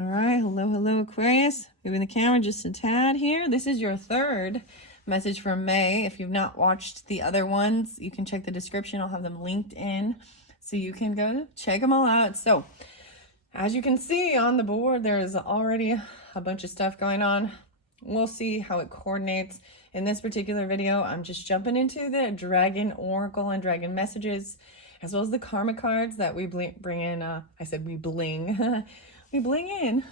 All right, hello, Aquarius. Moving the camera just a tad here. This is your third message for May. If you've not watched the other ones, you can check the description. I'll have them linked in so you can go check them all out. So, as you can see on the board, there's already a bunch of stuff going on. We'll see how it coordinates. In this particular video, I'm just jumping into the Dragon Oracle and Dragon Messages, as well as the Karma cards that we bring in. I said we bling. We bling in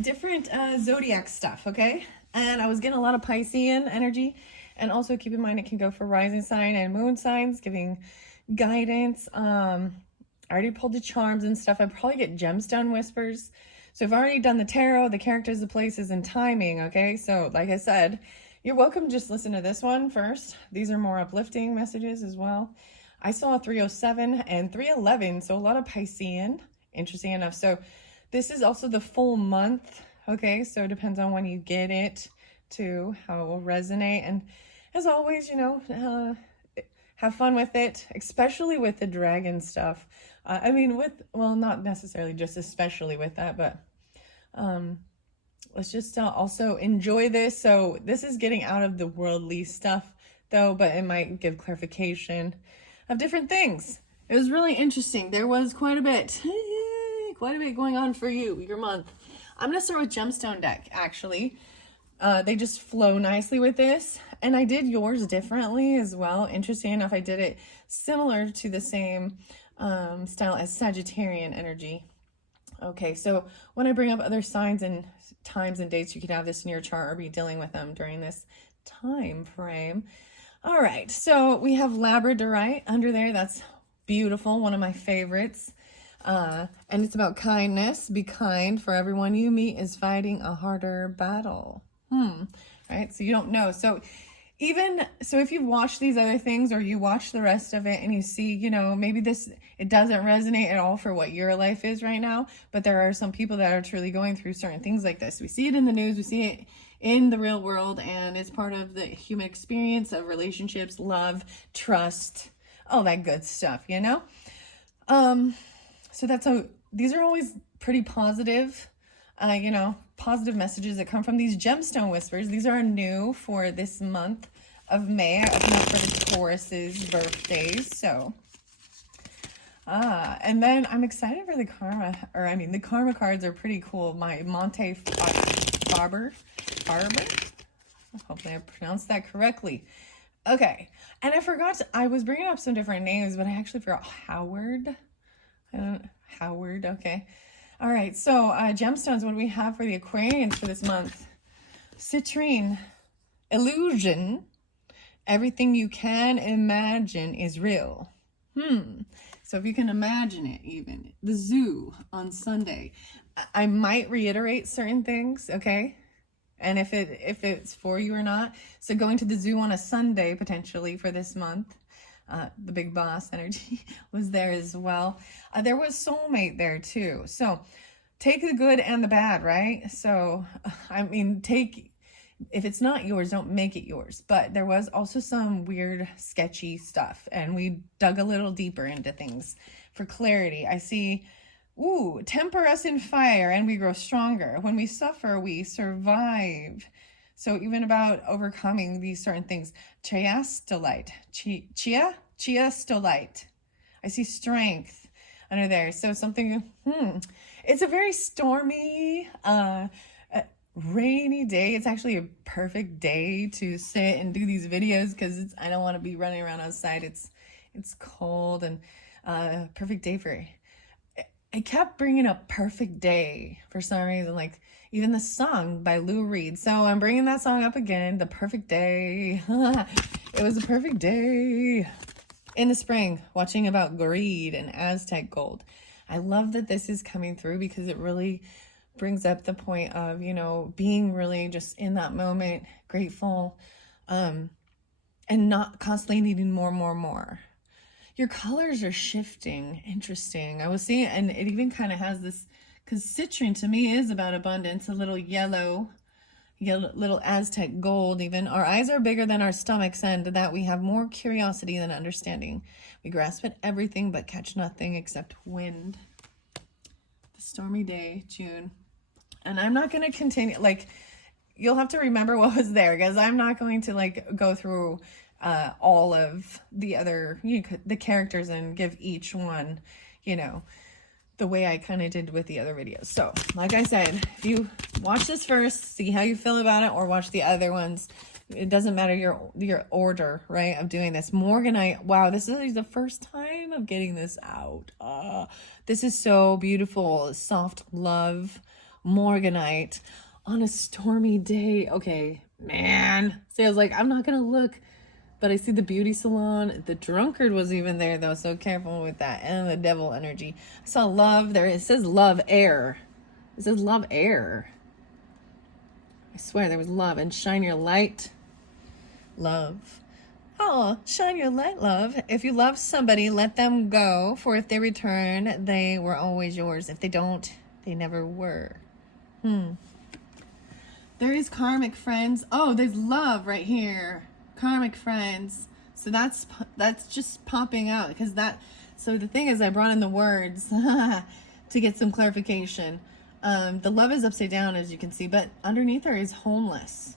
different zodiac stuff, okay? And I was getting a lot of Piscean energy, and also keep in mind it can go for rising sign and moon signs, giving guidance. I already pulled the charms and stuff. I probably get gemstone whispers. So I've already done the tarot, the characters, the places, and timing, okay? So like I said, you're welcome to just listen to this one first. These are more uplifting messages as well. I saw 307 and 311, so a lot of Piscean, interesting enough. So this is also the full month, okay? So it depends on when you get it too, how it will resonate. And as always, you know, have fun with it, especially with the dragon stuff. I mean, well, not necessarily just especially with that, but let's just also enjoy this. So this is getting out of the worldly stuff though, but it might give clarification of different things. It was really interesting. There was quite a bit going on for you, your month. I'm gonna start with Gemstone deck, actually. They just flow nicely with this. And I did yours differently as well. Interesting enough, I did it similar to the same style as Sagittarian energy. Okay, so when I bring up other signs and times and dates, you can have this in your chart or be dealing with them during this time frame. All right, so we have Labradorite under there. That's beautiful, one of my favorites. And it's about kindness. Be kind, for everyone you meet is fighting a harder battle. Right, so you don't know. So if you've watched these other things or you watch the rest of it and you see, you know, maybe it doesn't resonate at all for what your life is right now, but there are some people that are truly going through certain things like this. We see it in the news, we see it in the real world, and it's part of the human experience of relationships, love, trust, all that good stuff, you know? So these are always pretty positive, you know, positive messages that come from these gemstone whispers. These are new for this month of May. I opened up for the Taurus's birthdays, so. And then I'm excited for the the karma cards are pretty cool. My Monte Barber. Hopefully I pronounced that correctly. Okay, and I was bringing up some different names, but I actually forgot Howard. Howard, okay. All right, so gemstones, what do we have for the Aquarians for this month? Citrine, illusion, everything you can imagine is real. So if you can imagine it, even the zoo on Sunday, I might reiterate certain things, okay? And if it's for you or not. So going to the zoo on a Sunday potentially for this month. The big boss energy was there as well. There was soulmate there too. So take the good and the bad, right? So, I mean, if it's not yours, don't make it yours. But there was also some weird, sketchy stuff. And we dug a little deeper into things for clarity. I see, temper us in fire and we grow stronger. When we suffer, we survive. So even about overcoming these certain things. Chiastolite. Chiastolite. I see strength under there. So something, it's a very stormy, rainy day. It's actually a perfect day to sit and do these videos because I don't want to be running around outside. It's cold, and perfect day for, I kept bringing up perfect day for some reason, like even the song by Lou Reed. So I'm bringing that song up again, the perfect day. It was a perfect day in the spring, watching about greed and Aztec gold. I love that this is coming through because it really brings up the point of, you know, being really just in that moment, grateful, and not constantly needing more. Your colors are shifting. Interesting. I was seeing, and it even kind of has this, because citrine to me is about abundance, a little yellow, little Aztec gold even. Our eyes are bigger than our stomachs, and that we have more curiosity than understanding. We grasp at everything but catch nothing except wind. Stormy day, June. And I'm not going to continue, like, you'll have to remember what was there, because I'm not going to, like, go through all of the other, the characters and give each one, you know, the way I kind of did with the other videos. So, like I said, if you watch this first, see how you feel about it, or watch the other ones, it doesn't matter your order, right, of doing this. Morganite, wow, this is the first time of getting this out. This is so beautiful. Soft love, Morganite on a stormy day. Okay, man. See, I was like, I'm not gonna look, but I see the beauty salon. The drunkard was even there, though, so careful with that. And the devil energy. I saw love there. It says love air. It says love air. I swear there was love. And shine your light. Love. Oh, shine your light, love. If you love somebody, let them go. For if they return, they were always yours. If they don't, they never were. There is karmic friends. Oh, there's love right here. Karmic friends. So that's just popping out, because so the thing is, I brought in the words to get some clarification. The love is upside down, as you can see, but underneath her is homeless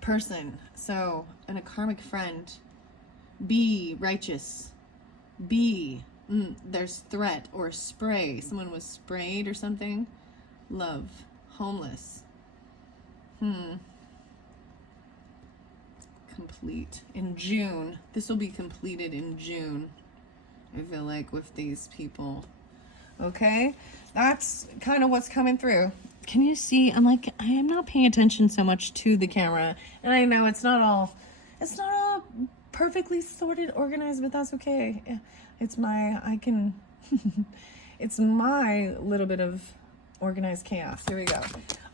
person. So, and a karmic friend. Be righteous. Be. There's threat or spray. Someone was sprayed or something. Love. Homeless. Complete in June. This will be completed in June, I feel like, with these people. Okay, that's kind of what's coming through. Can you see? I'm like, I am not paying attention so much to the camera, and I know it's not all perfectly sorted, organized, but that's okay. It's it's my little bit of organized chaos. Here we go.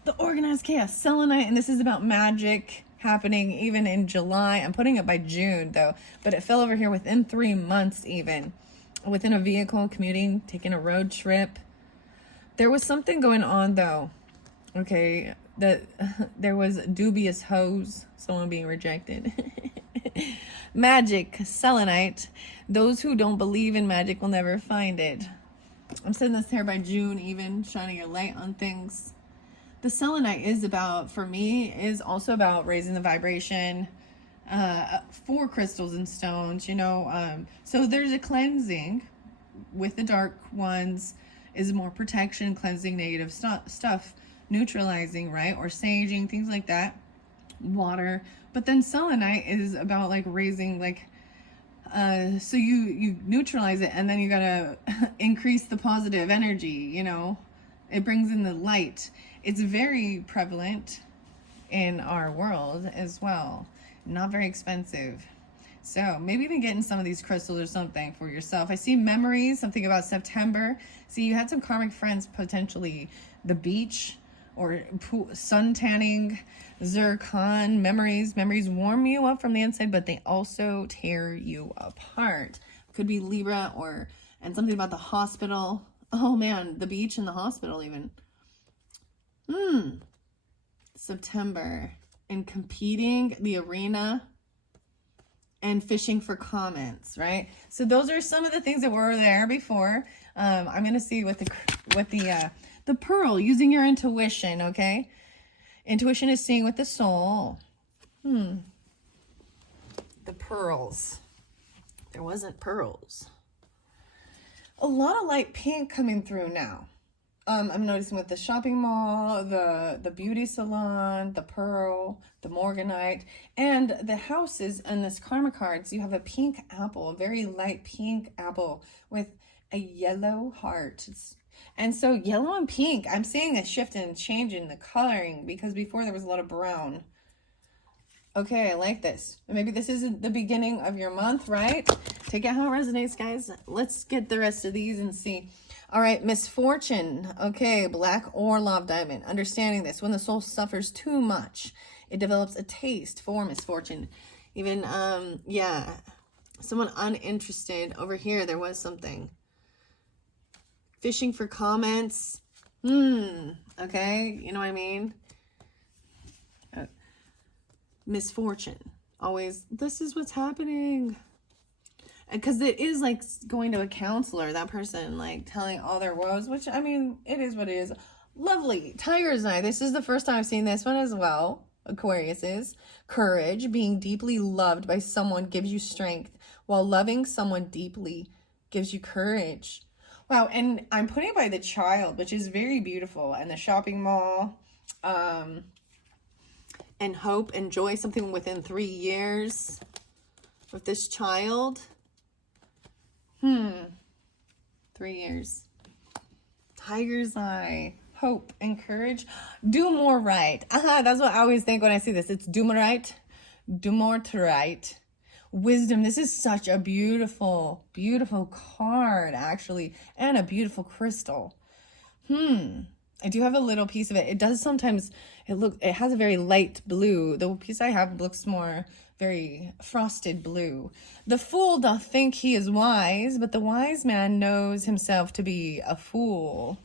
The organized chaos, selenite, and this is about magic happening even in July. I'm putting it by June, though, but it fell over here within 3 months, even within a vehicle, commuting, taking a road trip. There was something going on, though. Okay, that there was dubious hoes, someone being rejected. Magic, selenite. Those who don't believe in magic will never find it. I'm setting this here by June, even shining a light on things. The selenite is about, for me, is also about raising the vibration for crystals and stones, you know. So there's a cleansing with the dark ones, is more protection, cleansing negative stuff, neutralizing, right? Or saging, things like that. Water. But then selenite is about like raising, like, so you neutralize it, and then you gotta increase the positive energy, you know. It brings in the light. It's very prevalent in our world as well. Not very expensive. So maybe even getting some of these crystals or something for yourself. I see memories, something about September. See, you had some karmic friends, potentially the beach or sun tanning, zircon, memories. Memories warm you up from the inside, but they also tear you apart. Could be Libra and something about the hospital. Oh man, the beach and the hospital even. September. And competing, the arena, and fishing for comments, right? So those are some of the things that were there before. I'm going to see with the pearl, using your intuition, okay? Intuition is seeing with the soul. The pearls. There wasn't pearls. A lot of light pink coming through now. I'm noticing with the shopping mall, the beauty salon, the pearl, the morganite, and the houses and this karma cards. You have a pink apple, a very light pink apple with a yellow heart. And so yellow and pink, I'm seeing a shift and change in the coloring, because before there was a lot of brown. Okay, I like this. Maybe this isn't the beginning of your month, right? Take it how it resonates, guys. Let's get the rest of these and see. All right, misfortune. Okay, black or love diamond. Understanding this, when the soul suffers too much, it develops a taste for misfortune. Even, yeah, someone uninterested. Over here, there was something. Fishing for comments. Okay, you know what I mean? Misfortune. Always, this is what's happening. because it is like going to a counselor, that person like telling all their woes, which I mean, it is what it is. Lovely. Tiger's Eye. This is the first time I've seen this one as well. Aquarius is courage. Being deeply loved by someone gives you strength, while loving someone deeply gives you courage. Wow. And I'm putting it by the child, which is very beautiful. And the shopping mall, and hope and joy, something within 3 years with this child. 3 years. Tiger's Eye. Hope and courage. Do more right. That's what I always think when I see this. It's do more right. Do more to right. Wisdom. This is such a beautiful, beautiful card, actually. And a beautiful crystal. I do have a little piece of it. It does sometimes, it has a very light blue. The piece I have looks more very frosted blue. The fool doth think he is wise, but the wise man knows himself to be a fool.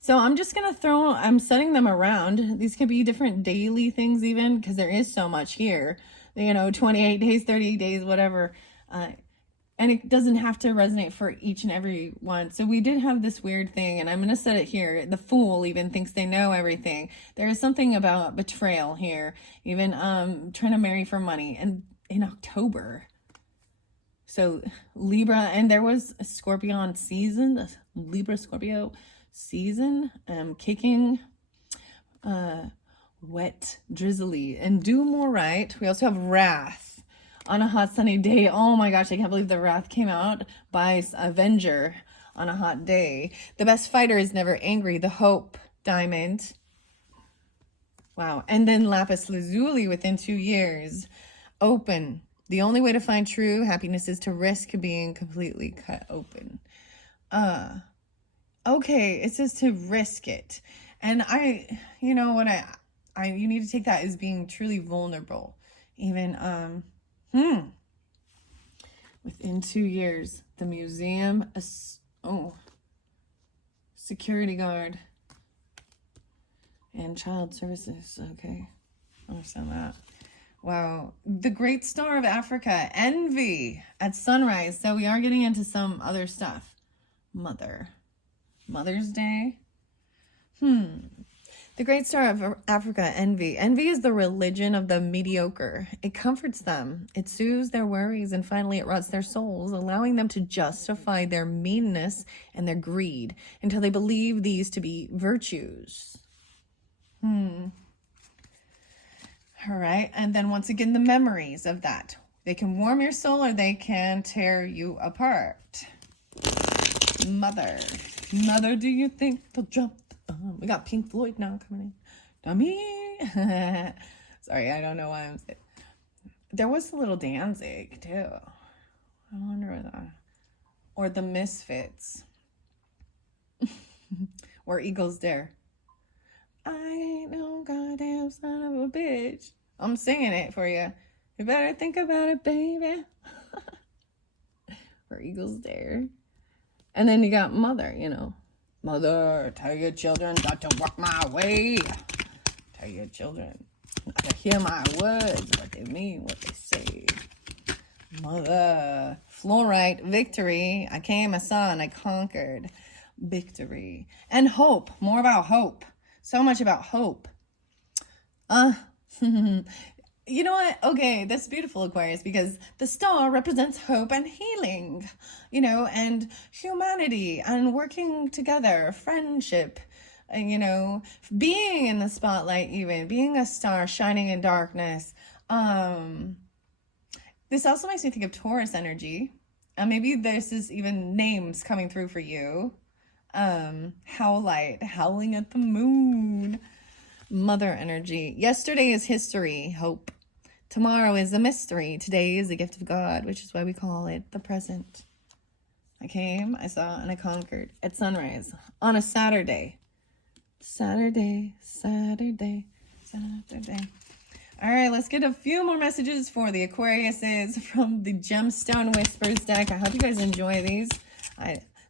So I'm just going to I'm setting them around. These could be different daily things even, because there is so much here. 28 days, 30 days, whatever. And it doesn't have to resonate for each and every one. So we did have this weird thing, and I'm going to set it here. The fool even thinks they know everything. There is something about betrayal here. Even trying to marry for money. And in October. So Libra, and there was a Scorpion season. Libra, Scorpio season. Kicking. Wet, drizzly. And do more right. We also have wrath. On a hot sunny day. Oh my gosh, I can't believe the wrath came out by Avenger on a hot day. The best fighter is never angry. The hope diamond. Wow. And then lapis lazuli within 2 years. Open. The only way to find true happiness is to risk being completely cut open. Okay, it says to risk it. And you need to take that as being truly vulnerable. Even, within 2 years, the museum, security guard, and child services. Okay, understand that. Wow, the great star of Africa, envy at sunrise. So we are getting into some other stuff. Mother's Day. The great star of Africa, envy. Envy is the religion of the mediocre. It comforts them. It soothes their worries, and finally it rots their souls, allowing them to justify their meanness and their greed until they believe these to be virtues. All right. And then once again, the memories of that. They can warm your soul or they can tear you apart. Mother, do you think they'll jump? We got Pink Floyd now coming in. Dummy. Sorry, I don't know why I'm saying. There was a little Danzig too. I wonder where that. Or the Misfits. Or Eagles Dare. I ain't no goddamn son of a bitch. I'm singing it for you. You better think about it, baby. Or Eagles Dare. And then you got Mother, Mother, tell your children not to walk my way. Tell your children not to hear my words, but they mean what they say. Mother, fluorite, victory. I came, I saw, and I conquered. Victory. And hope. More about hope. So much about hope. You know what? Okay, that's beautiful, Aquarius, because the star represents hope and healing, and humanity and working together, friendship, and, being in the spotlight, even being a star shining in darkness. This also makes me think of Taurus energy. Maybe this is even names coming through for you. Howlite, howling at the moon. Mother energy. Yesterday is history, hope. Tomorrow is a mystery. Today is a gift of God, which is why we call it the present. I came, I saw, and I conquered at sunrise on a Saturday. Saturday. All right, let's get a few more messages for the Aquariuses from the Gemstone Whispers deck. I hope you guys enjoy these.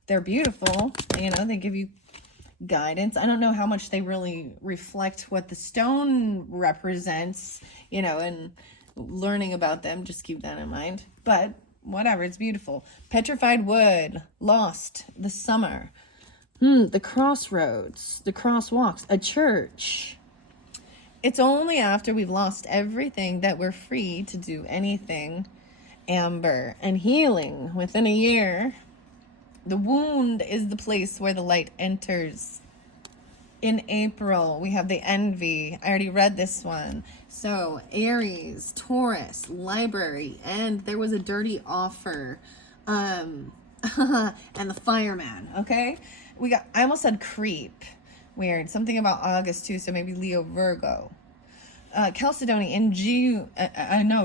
They're beautiful. They give you guidance. I don't know how much they really reflect what the stone represents, and learning about them. Just keep that in mind. But whatever. It's beautiful. Petrified wood. Lost. The summer. The crossroads. The crosswalks. A church. It's only after we've lost everything that we're free to do anything. Amber. And healing within a year. The wound is the place where the light enters. In April, we have the envy. I already read this one. So Aries, Taurus, library, and there was a dirty offer. And the fireman, okay? I almost said creep. Weird. Something about August too, so maybe Leo, Virgo. Chalcedony in June,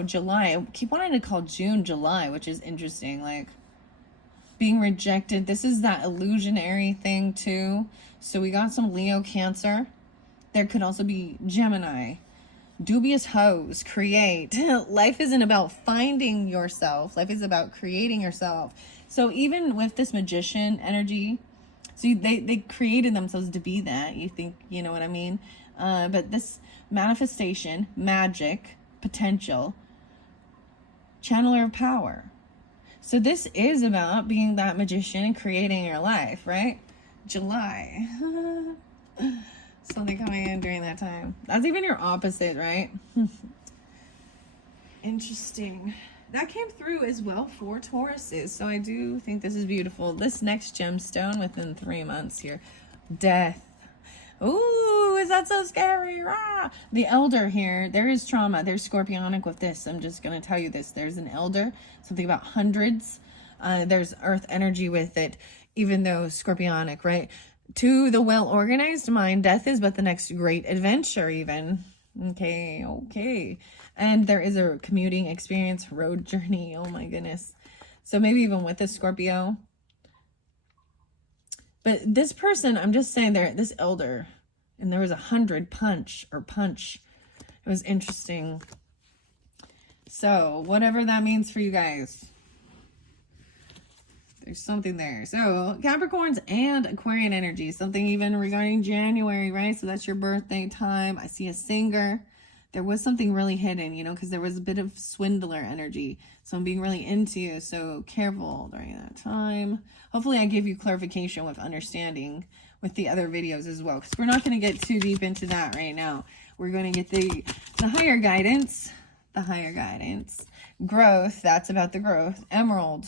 July. I keep wanting to call June July, which is interesting. Like, being rejected. This is that illusionary thing too. So we got some Leo, Cancer. There could also be Gemini. Dubious hoes. Create. Life isn't about finding yourself. Life is about creating yourself. So even with this magician energy, so they created themselves to be that. You think, you know what I mean? But this manifestation, magic, potential, channeler of power. So this is about being that magician and creating your life, right? July. Something coming in during that time. That's even your opposite, right? Interesting. That came through as well for Tauruses. So I do think this is beautiful. This next gemstone within 3 months here. Death. Ooh, is that so scary? Rah! The elder here, there is trauma. There's scorpionic with this. I'm just going to tell you this. There's an elder, something about hundreds. There's earth energy with it, even though scorpionic, right? To the well-organized mind, death is but the next great adventure even. Okay. And there is a commuting experience, road journey. Oh my goodness. So maybe even with a Scorpio. But this person, I'm just saying this elder, and there was 100 punch. It was interesting. So whatever that means for you guys, there's something there. So Capricorns and Aquarian energy, something even regarding January, right? So that's your birthday time. I see a singer. There was something really hidden, you know, because there was a bit of swindler energy. So I'm being really into you. So careful during that time. Hopefully I gave you clarification with understanding with the other videos as well. Because we're not going to get too deep into that right now. We're going to get the higher guidance. The higher guidance. Growth. That's about the growth. Emerald.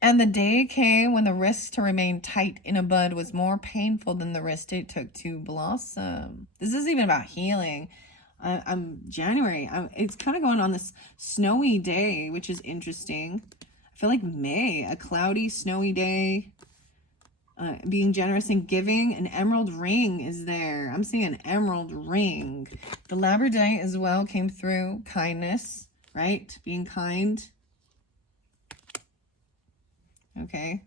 And the day came when the risk to remain tight in a bud was more painful than the risk it took to blossom. This is even about healing. January. It's kind of going on this snowy day, which is interesting. I feel like May, a cloudy, snowy day. Being generous and giving. An emerald ring is there. I'm seeing an emerald ring. The labradorite as well came through. Kindness, right? Being kind. Okay.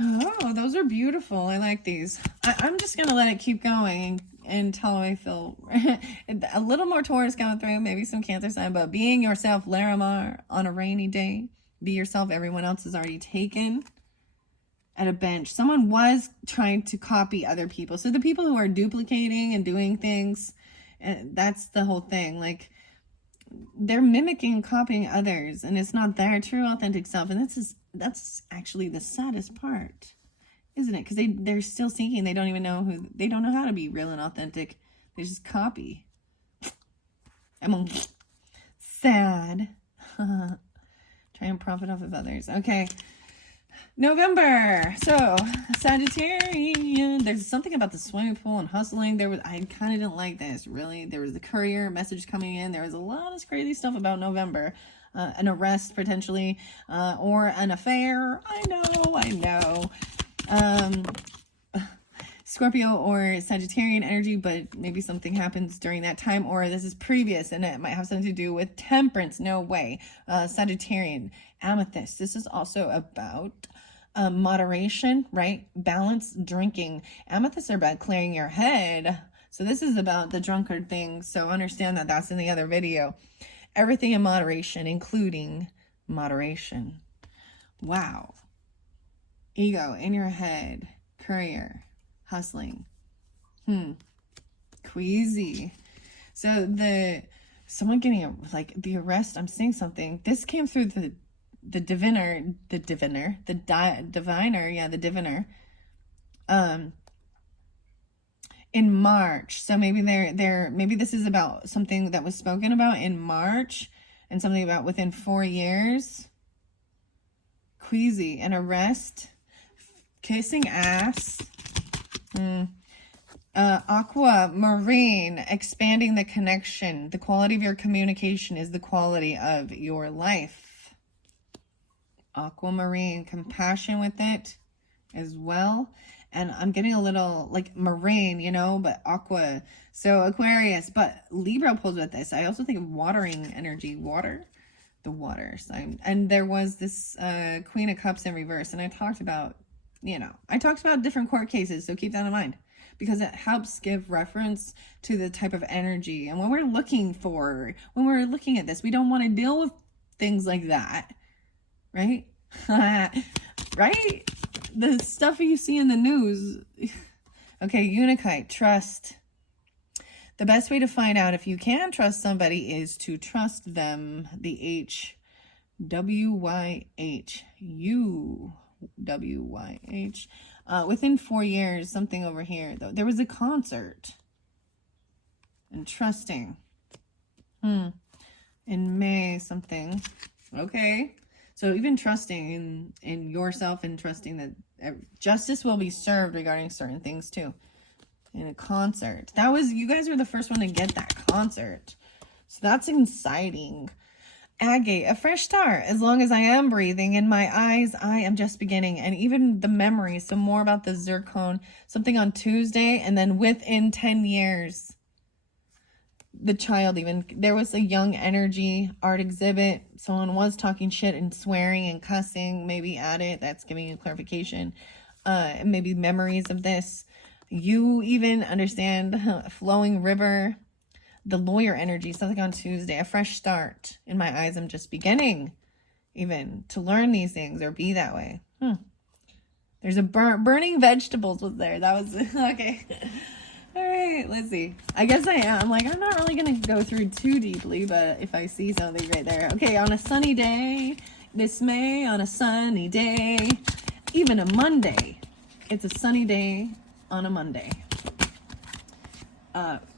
Oh, those are beautiful. I like these. I'm just going to let it keep going until I feel a little more Taurus coming through, maybe some Cancer sign, but being yourself, Larimar, on a rainy day. Be yourself. Everyone else is already taken. At a bench. Someone was trying to copy other people. So the people who are duplicating and doing things, that's the whole thing. Like, they're mimicking, copying others, and it's not their true, authentic self. And that's actually the saddest part, isn't it? Because they're still seeking. They don't even know they don't know how to be real and authentic. They just copy. I'm sad. Try and profit off of others. Okay. November. So Sagittarius. There's something about the swimming pool and hustling. I kind of didn't like this, really. There was the courier message coming in. There was a lot of crazy stuff about November. An arrest potentially, or an affair. I know. Scorpio or Sagittarian energy, but maybe something happens during that time, or this is previous and it might have something to do with temperance. No way. Sagittarian, amethyst. This is also about moderation, right? Balance, drinking. Amethysts are about clearing your head. So this is about the drunkard thing. So understand that that's in the other video. Everything in moderation, including moderation. Wow. Ego in your head. Courier. Hustling. Queasy. So someone getting the arrest, I'm seeing something. This came through the diviner, in March. So maybe maybe this is about something that was spoken about in March and something about within 4 years. Queasy, an arrest, kissing ass. Aquamarine, expanding the connection. The quality of your communication is the quality of your life. Aquamarine, compassion with it as well. And I'm getting a little like marine, you know, but aqua. So Aquarius, but Libra pulls with this. I also think of watering energy, water, the water sign. And there was this Queen of Cups in reverse. And I talked about, you know, different court cases. So keep that in mind, because it helps give reference to the type of energy. And when we're looking at this, we don't want to deal with things like that, right? Right? The stuff you see in the news. Okay, Unikite, trust. The best way to find out if you can trust somebody is to trust them. The H, W-Y-H, U-W-Y-H. Within 4 years, something over here, though. There was a concert. And trusting. In May, something. Okay. So even trusting in yourself and trusting that justice will be served regarding certain things too. In a concert. You guys were the first one to get that concert. So that's exciting. Agate, a fresh start. As long as I am breathing in my eyes, I am just beginning. And even the memories. So more about the zircon. Something on Tuesday. And then within 10 years. The child even. There was a young energy art exhibit. Someone was talking shit and swearing and cussing. Maybe add it. That's giving you clarification. Maybe memories of this. You even understand flowing river. The lawyer energy, something on Tuesday, a fresh start. In my eyes, I'm just beginning even to learn these things or be that way. There's a burning vegetables was there. That was, okay. All right, let's see. I guess I am. Like, I'm not really going to go through too deeply, but if I see something right there. Okay, on a sunny day, this May, on a sunny day, even a Monday. It's a sunny day on a Monday.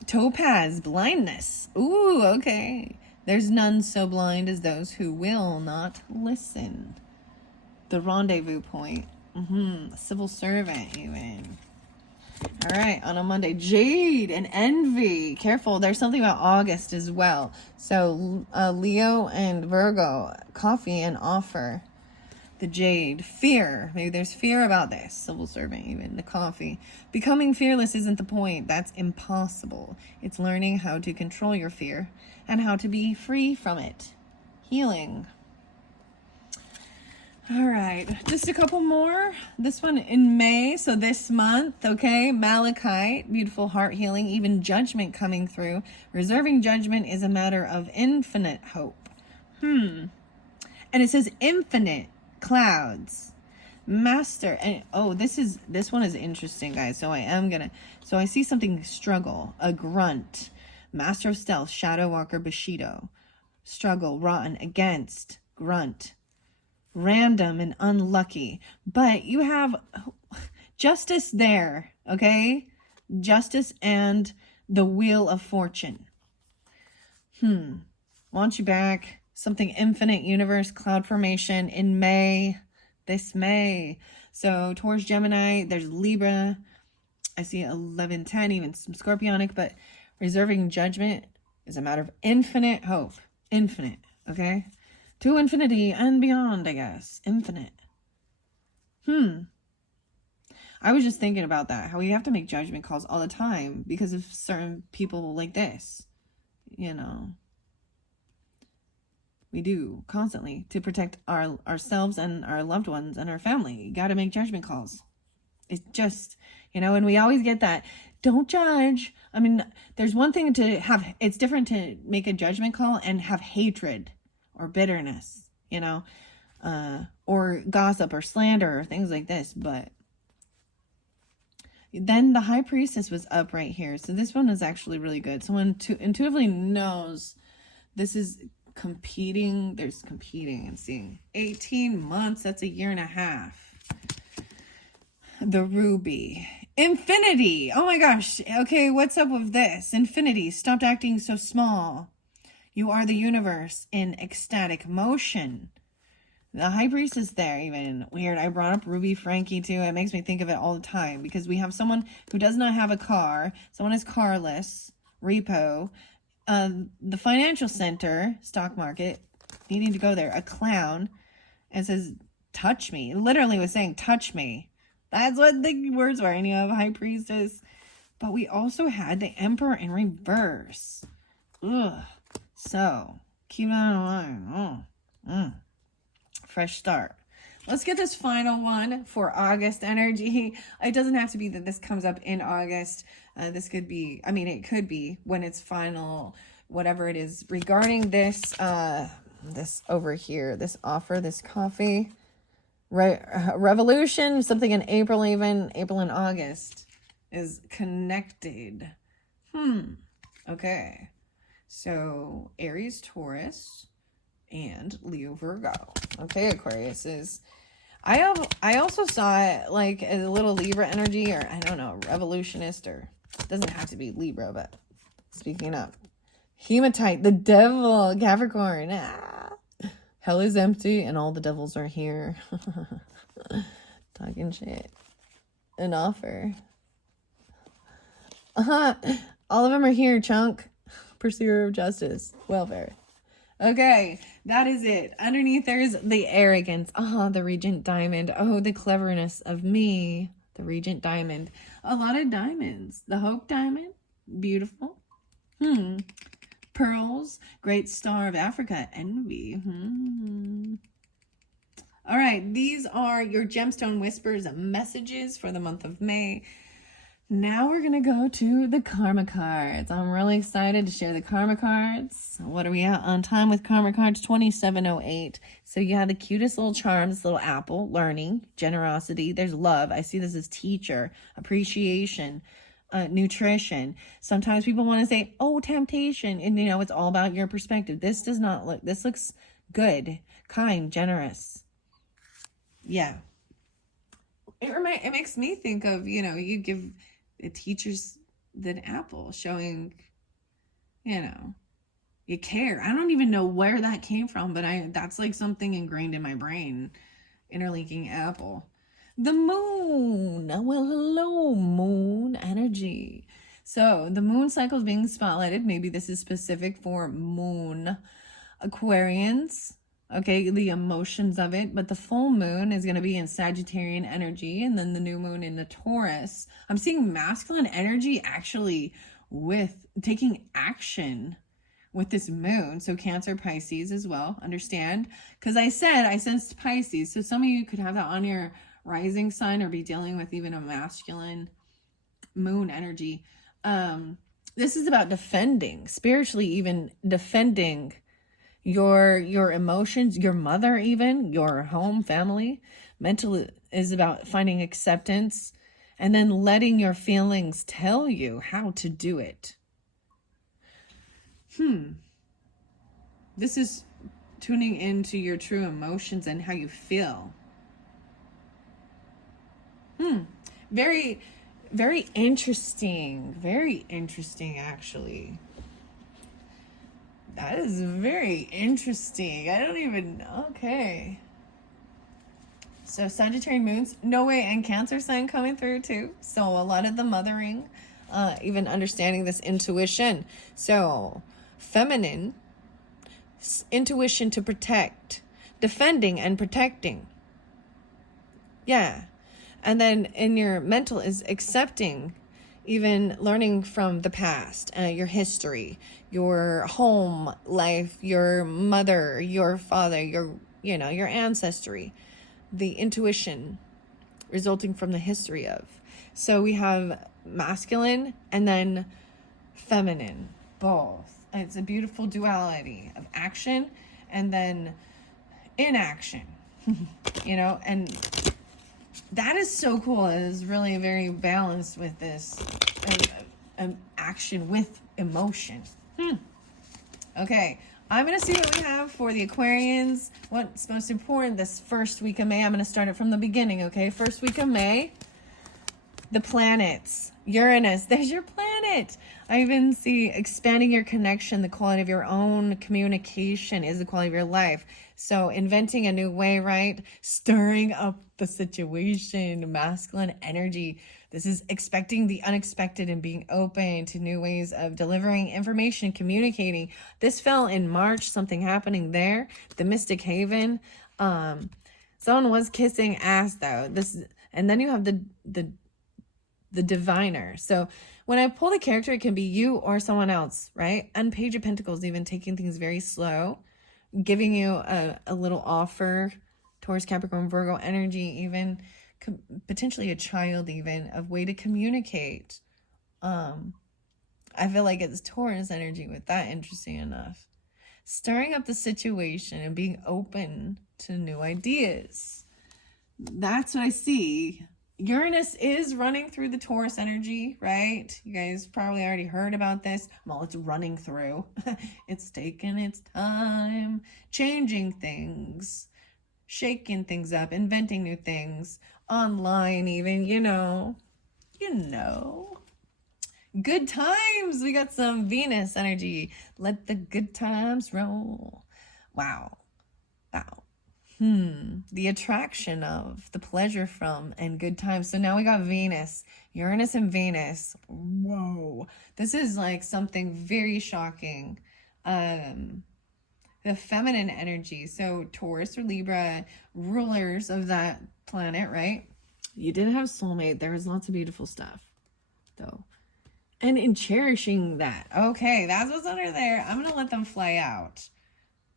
Topaz, blindness. Ooh, okay. There's none so blind as those who will not listen. The rendezvous point. Civil servant, even. All right, on a Monday. Jade and envy. Careful, there's something about August as well. So, Leo and Virgo, coffee and offer. The jade, fear. Maybe there's fear about this. Civil servant, even the coffee. Becoming fearless isn't the point. That's impossible. It's learning how to control your fear and how to be free from it. Healing. All right, just a couple more. This one in May, so this month, okay? Malachite, beautiful heart healing, even judgment coming through. Reserving judgment is a matter of infinite hope. And it says infinite. Clouds, master, and this one is interesting, guys. So I see something struggle, a grunt, master of stealth, shadow walker, Bushido, struggle, rotten, against, grunt, random and unlucky. But you have justice there, okay? Justice and the wheel of fortune. Want you back. Something infinite universe, cloud formation in May, this May. So towards Gemini, there's Libra. I see 1110, even some Scorpionic, but reserving judgment is a matter of infinite hope. Infinite, okay? To infinity and beyond, I guess. Infinite. I was just thinking about that, how we have to make judgment calls all the time because of certain people like this, you know. We do constantly to protect ourselves and our loved ones and our family. You got to make judgment calls. It's just, you know, and we always get that. Don't judge. I mean, there's one thing to have. It's different to make a judgment call and have hatred or bitterness, you know, or gossip or slander or things like this. But then the High Priestess was up right here. So this one is actually really good. Someone intuitively knows this is competing. There's competing and seeing 18 months. That's a year and a half. The ruby. Infinity. Oh my gosh. Okay, what's up with this? Infinity. Stopped acting so small. You are the universe in ecstatic motion. The high priestess there, even. Weird. I brought up Ruby Frankie too. It makes me think of it all the time because we have someone who does not have a car. Someone is carless. Repo. The financial center, stock market, needing to go there. A clown. And says, touch me. It literally was saying, touch me. That's what the words were. And you have high priestess. But we also had the emperor in reverse. Ugh. So, keep that in mind. Fresh start. Let's get this final one for August energy. It doesn't have to be that this comes up in August. This could be, I mean, it could be when it's final, whatever it is regarding this, this over here, this offer, this coffee, revolution, something in April, even April and August is connected. Okay. So Aries, Taurus, and Leo, Virgo. Okay, Aquarius is... I also saw it like as a little Libra energy, or I don't know, revolutionist, or it doesn't have to be Libra, but speaking up. Hematite, the devil, Capricorn. Hell is empty and all the devils are here. Talking shit. An offer. All of them are here, chunk. Pursuer of justice. Welfare. Okay, that is it. Underneath there's the arrogance. The Regent Diamond. Oh, the cleverness of me. The Regent Diamond. A lot of diamonds. The Hope Diamond. Beautiful. Pearls. Great Star of Africa. Envy. All right, these are your Gemstone Whispers messages for the month of May. Now we're going to go to the Karma cards. I'm really excited to share the Karma cards. What are we at on time with Karma cards? 27:08. So you have the cutest little charms, little apple, learning, generosity. There's love. I see this as teacher, appreciation, nutrition. Sometimes people want to say, oh, temptation. And, you know, it's all about your perspective. This does not look, this looks good, kind, generous. Yeah. It makes me think of, you know, you give the teachers the apple, showing, you know, you care. I don't even know where that came from, but that's like something ingrained in my brain. Interlinking apple. The moon. Well, hello, moon energy. So the moon cycle is being spotlighted. Maybe this is specific for moon Aquarians. Okay, the emotions of it, but the full moon is going to be in Sagittarian energy, and then the new moon in the Taurus. I'm seeing masculine energy actually with taking action with this moon. So Cancer, Pisces as well, understand? Because I sensed Pisces, so some of you could have that on your rising sign or be dealing with even a masculine moon energy. This is about defending, spiritually even defending your emotions, your mother even, your home, family. Mental is about finding acceptance and then letting your feelings tell you how to do it. This is tuning into your true emotions and how you feel. Very, very interesting. Very interesting, actually. That is very interesting. I don't even... Okay. So Sagittarian moons, no way, and Cancer sign coming through too. So a lot of the mothering, even understanding this intuition. So feminine, intuition to protect, defending and protecting. Yeah. And then in your mental is accepting, even learning from the past, your history, your home life, your mother, your father, your ancestry, the intuition resulting from the history of. So we have masculine and then feminine, both. It's a beautiful duality of action and then inaction, and that is so cool. It is really very balanced with this action with emotion. Okay, I'm going to see what we have for the Aquarians. What's most important this first week of May? I'm going to start it from the beginning, okay? First week of May, the planets. Uranus, there's your planet. I even see expanding your connection, the quality of your own communication is the quality of your life. So inventing a new way, right? Stirring up the situation, masculine energy. This is expecting the unexpected and being open to new ways of delivering information, communicating. This fell in March, something happening there. The Mystic Haven. Someone was kissing ass though. And then you have the diviner. So when I pull the character, it can be you or someone else, right? And Page of Pentacles, even taking things very slow, giving you a little offer. Taurus, Capricorn, Virgo energy, even potentially a child, even of way to communicate. I feel like it's Taurus energy with that, interesting enough. Stirring up the situation and being open to new ideas. That's what I see. Uranus is running through the Taurus energy, right? You guys probably already heard about this. Well, it's running through. It's taking its time, changing things, shaking things up, inventing new things, online even, you know. Good times. We got some Venus energy. Let the good times roll. Wow. The attraction of, the pleasure from, and good times. So now we got Venus, Uranus and Venus. Whoa. This is like something very shocking. The feminine energy. So Taurus or Libra, rulers of that planet, right? You did have soulmate. There was lots of beautiful stuff, though. And in cherishing that. Okay, that's what's under there. I'm going to let them fly out.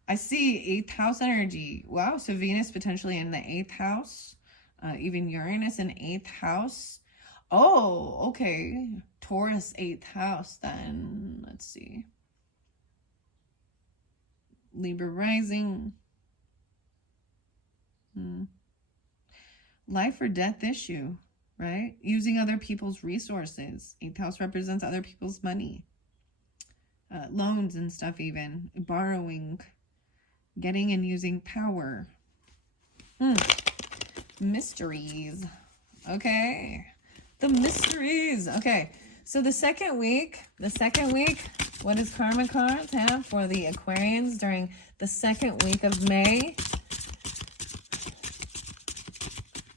I see 8th house energy. Wow, so Venus potentially in the 8th house. Even Uranus in 8th house. Oh, okay. Taurus 8th house then. Let's see. Libra rising. Life or death issue, right? Using other people's resources. 8th house represents other people's money. Loans and stuff even. Borrowing. Getting and using power. Mysteries. Okay. The mysteries. Okay. So the second week, what does Karma cards have for the Aquarians during the second week of May?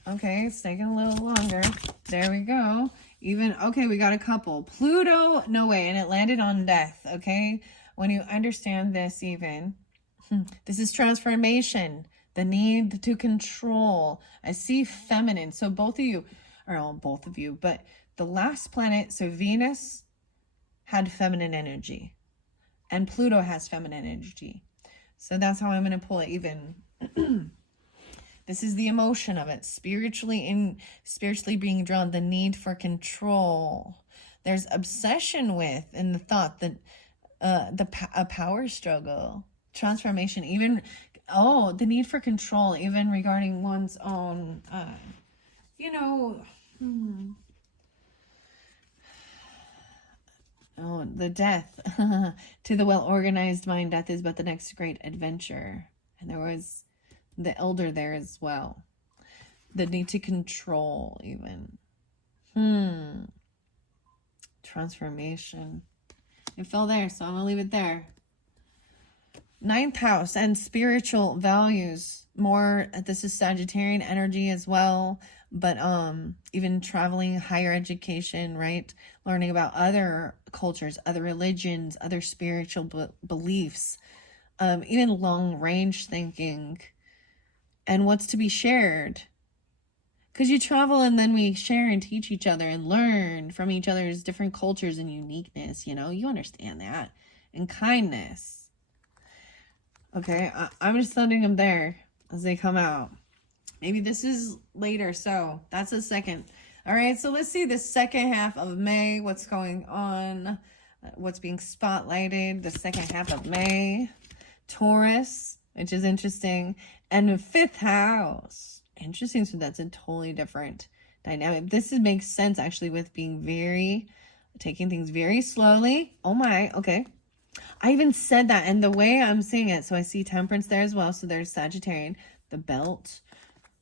Okay, it's taking a little longer. There we go. Even, okay, we got a couple. Pluto, no way, and it landed on death, okay? When you understand this even, this is transformation, the need to control. I see feminine. So both of you, or well, both of you, but the last planet, so Venus had feminine energy and Pluto has feminine energy. So that's how I'm going to pull it even. This is the emotion of it, spiritually being drawn, the need for control. There's obsession with, and the thought that a power struggle. Transformation, even, the need for control, even regarding one's own, the death. To the well-organized mind, death is but the next great adventure. And there was the elder there as well. The need to control, even. Transformation. It fell there, so I'm going to leave it there. 9th house and spiritual values. More, this is Sagittarian energy as well. But even traveling, higher education, right? Learning about other cultures, other religions, other spiritual beliefs. Even long-range thinking. And what's to be shared. Because you travel and then we share and teach each other and learn from each other's different cultures and uniqueness, you know? You understand that. And kindness. Okay, I'm just sending them there as they come out. Maybe this is later, so that's the second. All right, so let's see the second half of May. What's going on? What's being spotlighted? The second half of May. Taurus, which is interesting. And the 5th house. Interesting, so that's a totally different dynamic. This makes sense, actually, with being taking things very slowly. Oh my, okay. I even said that, and the way I'm seeing it, so I see Temperance there as well. So there's Sagittarian, the belt.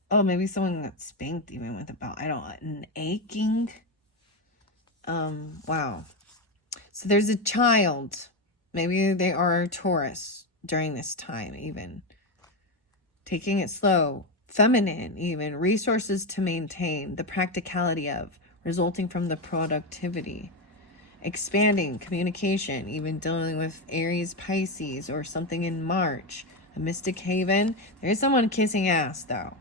Oh, maybe someone got spanked even with a belt. I don't, an aching. Wow. So there's a child. Maybe they are Taurus during this time even. Taking it slow. Feminine even. Resources to maintain. The practicality of. Resulting from the productivity. Expanding. Communication. Even dealing with Aries, Pisces, or something in March. A mystic haven. There's someone kissing ass though.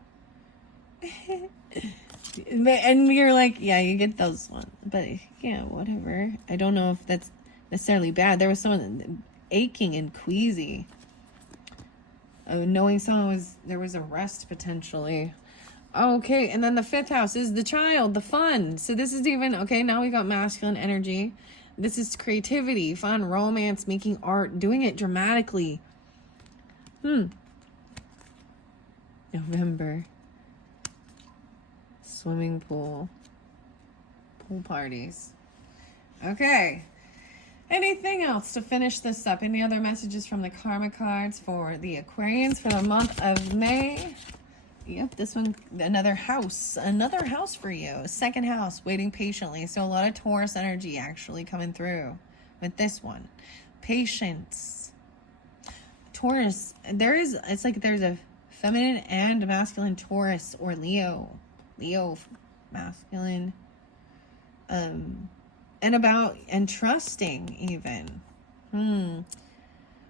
And you're like, yeah, you get those ones. But yeah, whatever. I don't know if that's necessarily bad. There was someone aching and queasy. Knowing someone there was a rest potentially. Okay, and then the 5th house is the child, the fun. So this is even, okay, now we got masculine energy. This is creativity, fun, romance, making art, doing it dramatically. November. Swimming pool. Pool parties. Okay. Anything else to finish this up? Any other messages from the karma cards for the Aquarians for the month of May? Yep, this one, another house for you. 2nd house, waiting patiently. So a lot of Taurus energy actually coming through with this one. Patience. Taurus, it's like there's a feminine and masculine Taurus or Leo, masculine, and trusting even,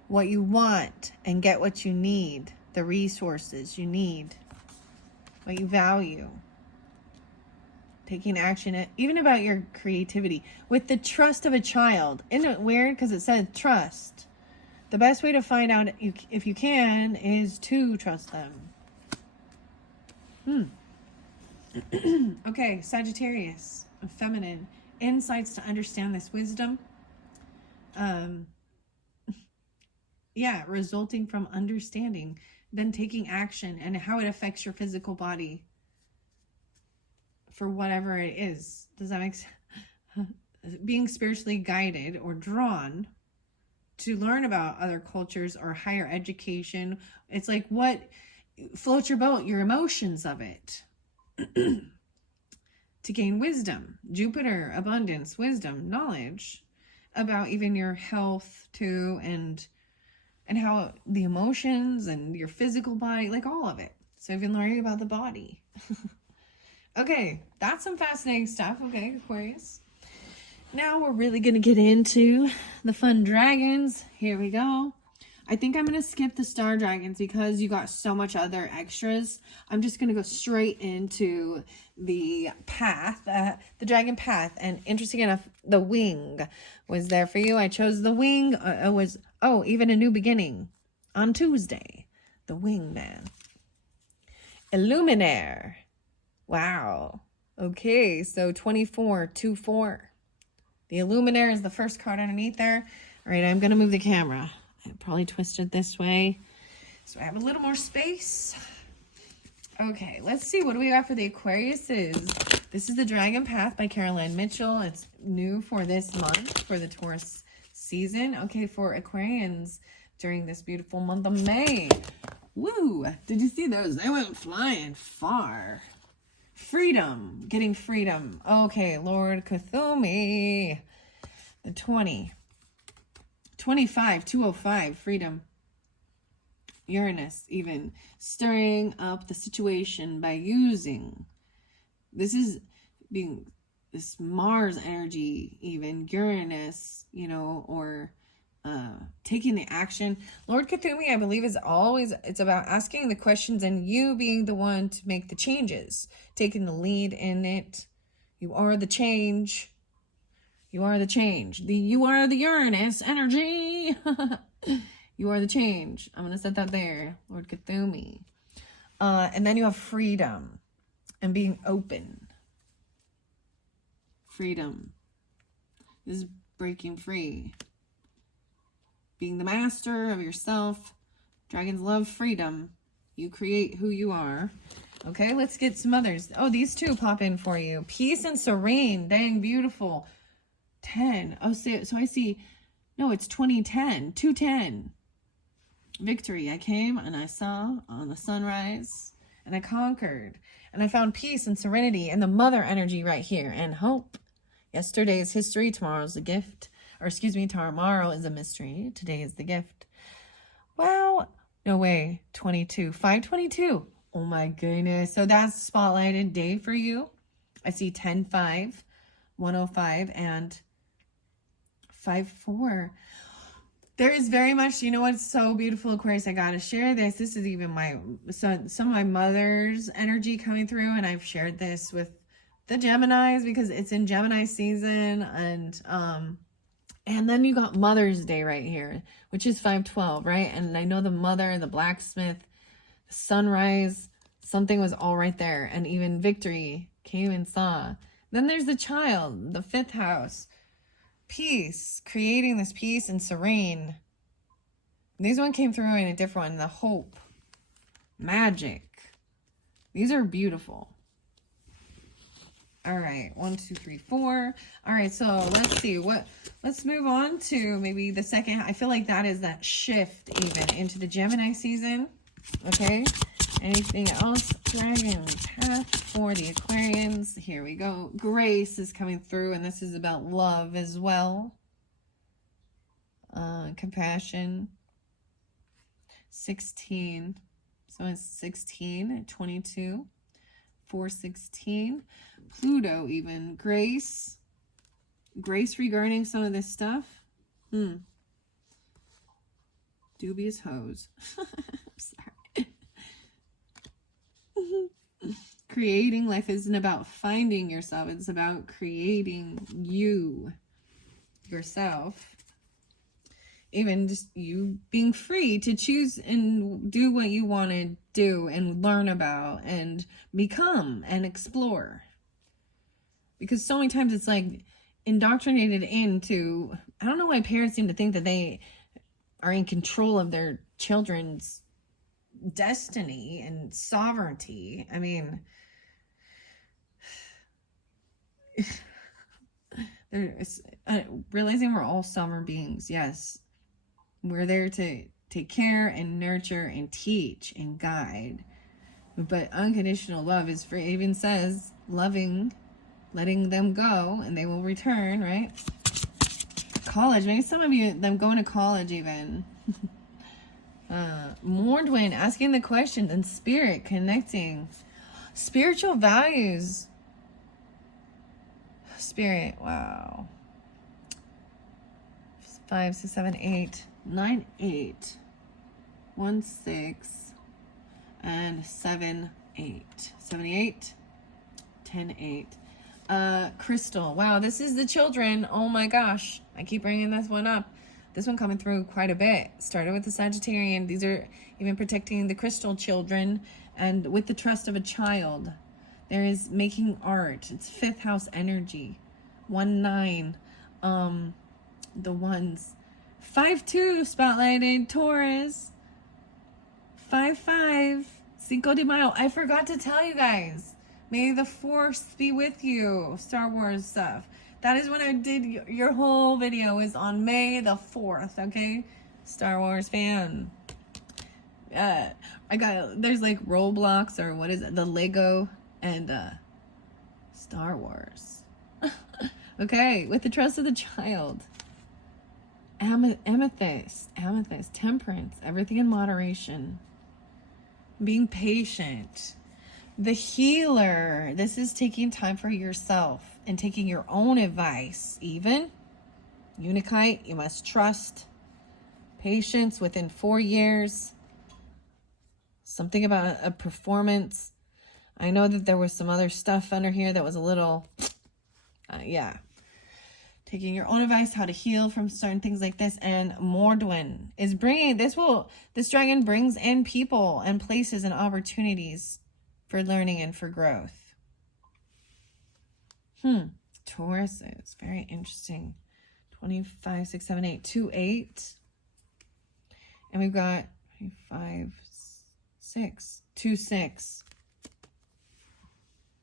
what you want and get what you need, the resources you need, what you value, taking action, even about your creativity with the trust of a child. Isn't it weird? Because it said trust. The best way to find out if you can is to trust them. Okay, Sagittarius, feminine, insights to understand this wisdom. Yeah, resulting from understanding, then taking action and how it affects your physical body for whatever it is. Does that make sense? Being spiritually guided or drawn to learn about other cultures or higher education. It's like what floats your boat, your emotions of it. To gain wisdom, Jupiter, abundance, wisdom, knowledge about even your health too, and how the emotions and your physical body, like all of it. So even learning about the body. Okay, that's some fascinating stuff. Okay, Aquarius. Now we're really going to get into the fun dragons. Here we go. I think I'm going to skip the star dragons because you got so much other extras. I'm just going to go straight into the path, the dragon path. And interesting enough, the wing was there for you. I chose the wing. It was, even a new beginning on Tuesday. The wingman. Illuminaire. Wow. Okay, so 24-24. The Illuminaire is the first card underneath there. All right, I'm going to move the camera. I probably twisted this way, so I have a little more space. Okay, let's see. What do we got for the Aquariuses? This is the Dragon Path by Caroline Mitchell. It's new for this month, for the Taurus season. Okay, for Aquarians during this beautiful month of May. Woo! Did you see those? They went flying far. Freedom. Getting freedom. Okay, Lord Cthulhu. The 20. 25, 205, freedom. Uranus, even stirring up the situation by using. This is being this Mars energy, even Uranus, or taking the action. Lord Cthulhu, I believe, is always, it's about asking the questions and you being the one to make the changes, taking the lead in it. You are the change. You are the change. You are the Uranus energy. You are the change. I'm going to set that there. Lord Cthulhu. And then you have freedom and being open. Freedom. This is breaking free. Being the master of yourself. Dragons love freedom. You create who you are. Okay, let's get some others. Oh, these two pop in for you. Peace and serene. Dang, beautiful. 10. Oh, so I see No, it's 2010. 210. Victory. I came and I saw on the sunrise and I conquered. And I found peace and serenity and the mother energy right here and hope. Yesterday is history. Tomorrow's a gift. Or excuse me, tomorrow is a mystery. Today is the gift. Wow. No way. 22. 522. Oh my goodness. So that's spotlighted day for you. I see 10-5, 105, and 5-4. There is very much, you know what's so beautiful, Aquarius? I gotta share this. This is even some of my mother's energy coming through, and I've shared this with the Geminis because it's in Gemini season, and then you got Mother's Day right here, which is 512, right? And I know the mother, the blacksmith, the sunrise, something was all right there, and even victory came and saw. Then there's the child, the 5th house. Peace, creating this peace and serene. These one came through in a different one, the hope, magic. These are beautiful. All right, 1, 2, 3, 4. All right, so let's see let's move on to maybe the second. I feel like that is that shift even into the Gemini season. Okay, anything else? Dragon path for the Aquarians. Here we go. Grace is coming through, and this is about love as well. Compassion. 16. So it's 16, 22, 416. Pluto even. Grace. Grace regarding some of this stuff. Dubious hoes. I'm sorry. Creating life isn't about finding yourself. It's about creating yourself. Even just you being free to choose and do what you want to do and learn about and become and explore. Because so many times it's like indoctrinated into, I don't know why parents seem to think that they are in control of their children's destiny and sovereignty. I mean, realizing we're all summer beings. Yes, we're there to take care and nurture and teach and guide, but unconditional love is free. It even says loving, letting them go and they will return, right? College, maybe some of you, them going to college even. Mordwin asking the questions and spirit connecting. Spiritual values. Spirit, wow. 5, 6, 7, 8, 9, 8, 1, 6, and 7, 8. 78, 10, 8. Crystal. Wow, this is the children. Oh my gosh. I keep bringing this one up. This one coming through quite a bit. Started with the Sagittarian. These are even protecting the crystal children. And with the trust of a child. There is making art. It's 5th house energy. 1, 9. The ones. 5-2 spotlighted. Taurus. 5-5. Cinco de Mayo. I forgot to tell you guys. May the force be with you. Star Wars stuff. That is when I did your whole video is on May the 4th, okay? Star Wars fan. There's like Roblox or what is it? The Lego and Star Wars. Okay, with the trust of the child. Amethyst, temperance, everything in moderation. Being patient. The healer. This is taking time for yourself and taking your own advice. Even Unikite, you must trust. Patience within 4 years. Something about a performance. I know that there was some other stuff under here that was a little, yeah. Taking your own advice, how to heal from certain things like this. And Mordwin is bringing, this dragon brings in people and places and opportunities for learning and for growth. Taurus is very interesting. 25, 6, 7, 8, 2, 8. And we've got 5, 6, 2, 6.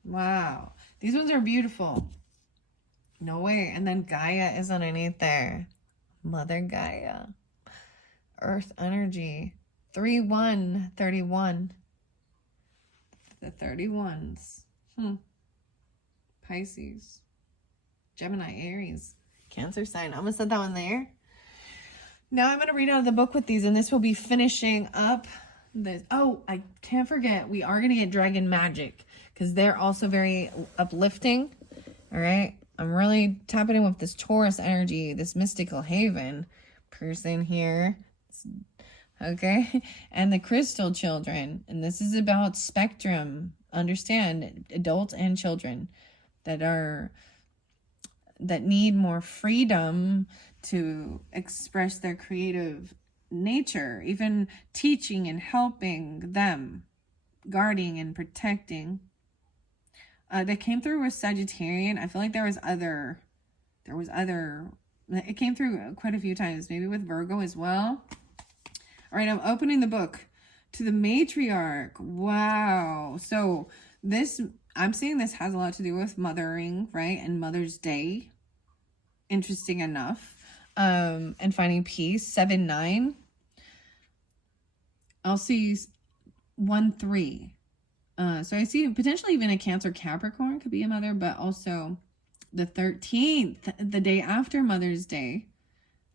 Wow. These ones are beautiful. No way. And then Gaia is underneath there. Mother Gaia. Earth energy. 3-1-31. The 31s. Pisces. Gemini, Aries. Cancer sign. I'm going to set that one there. Now I'm going to read out of the book with these, and this will be finishing up this. Oh, I can't forget. We are going to get Dragon Magick, because they're also very uplifting. All right. I'm really tapping in with this Taurus energy, this mystical haven person here. Okay. And the crystal children. And this is about spectrum. Understand, adults and children that need more freedom to express their creative nature, even teaching and helping them, guarding and protecting. That came through with Sagittarian. I feel like it came through quite a few times, maybe with Virgo as well. All right, I'm opening the book to the matriarch. Wow. So I'm seeing this has a lot to do with mothering, right? And Mother's Day. Interesting enough. And finding peace. 7-9. I'll see 1-3. So I see potentially even a Cancer Capricorn could be a mother, but also the 13th, the day after Mother's Day,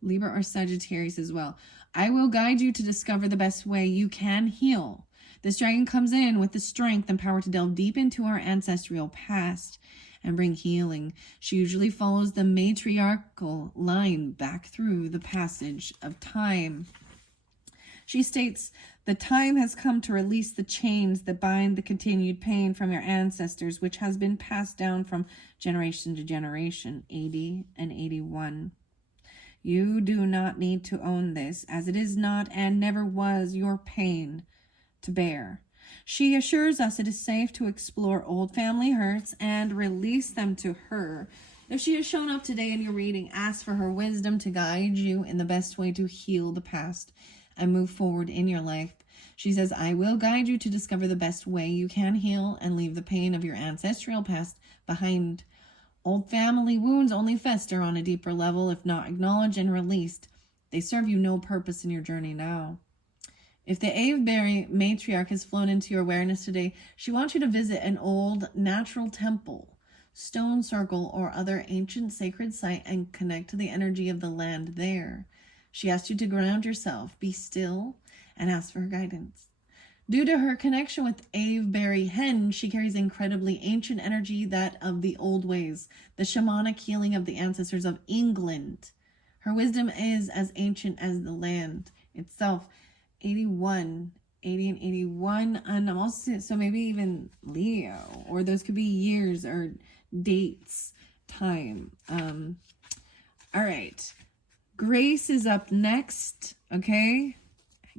Libra or Sagittarius as well. I will guide you to discover the best way you can heal. This dragon comes in with the strength and power to delve deep into our ancestral past and bring healing. She usually follows the matriarchal line back through the passage of time. She states, the time has come to release the chains that bind the continued pain from your ancestors, which has been passed down from generation to generation. 80 and 81. You do not need to own this, as it is not and never was your pain to bear. She assures us it is safe to explore old family hurts and release them to her. If she has shown up today in your reading, ask for her wisdom to guide you in the best way to heal the past and move forward in your life. She says, I will guide you to discover the best way you can heal and leave the pain of your ancestral past behind. Old family wounds only fester on a deeper level if not acknowledged and released. They serve you no purpose in your journey now. If the Avebury matriarch has flown into your awareness today, she wants you to visit an old natural temple, stone circle, or other ancient sacred site and connect to the energy of the land there. She asks you to ground yourself, be still, and ask for her guidance. Due to her connection with Avebury Hen, she carries incredibly ancient energy, that of the old ways, the shamanic healing of the ancestors of England. Her wisdom is as ancient as the land itself. 80 and 81, and I'm also, so maybe even Leo, or those could be years or dates, time. All right. Grace is up next, okay?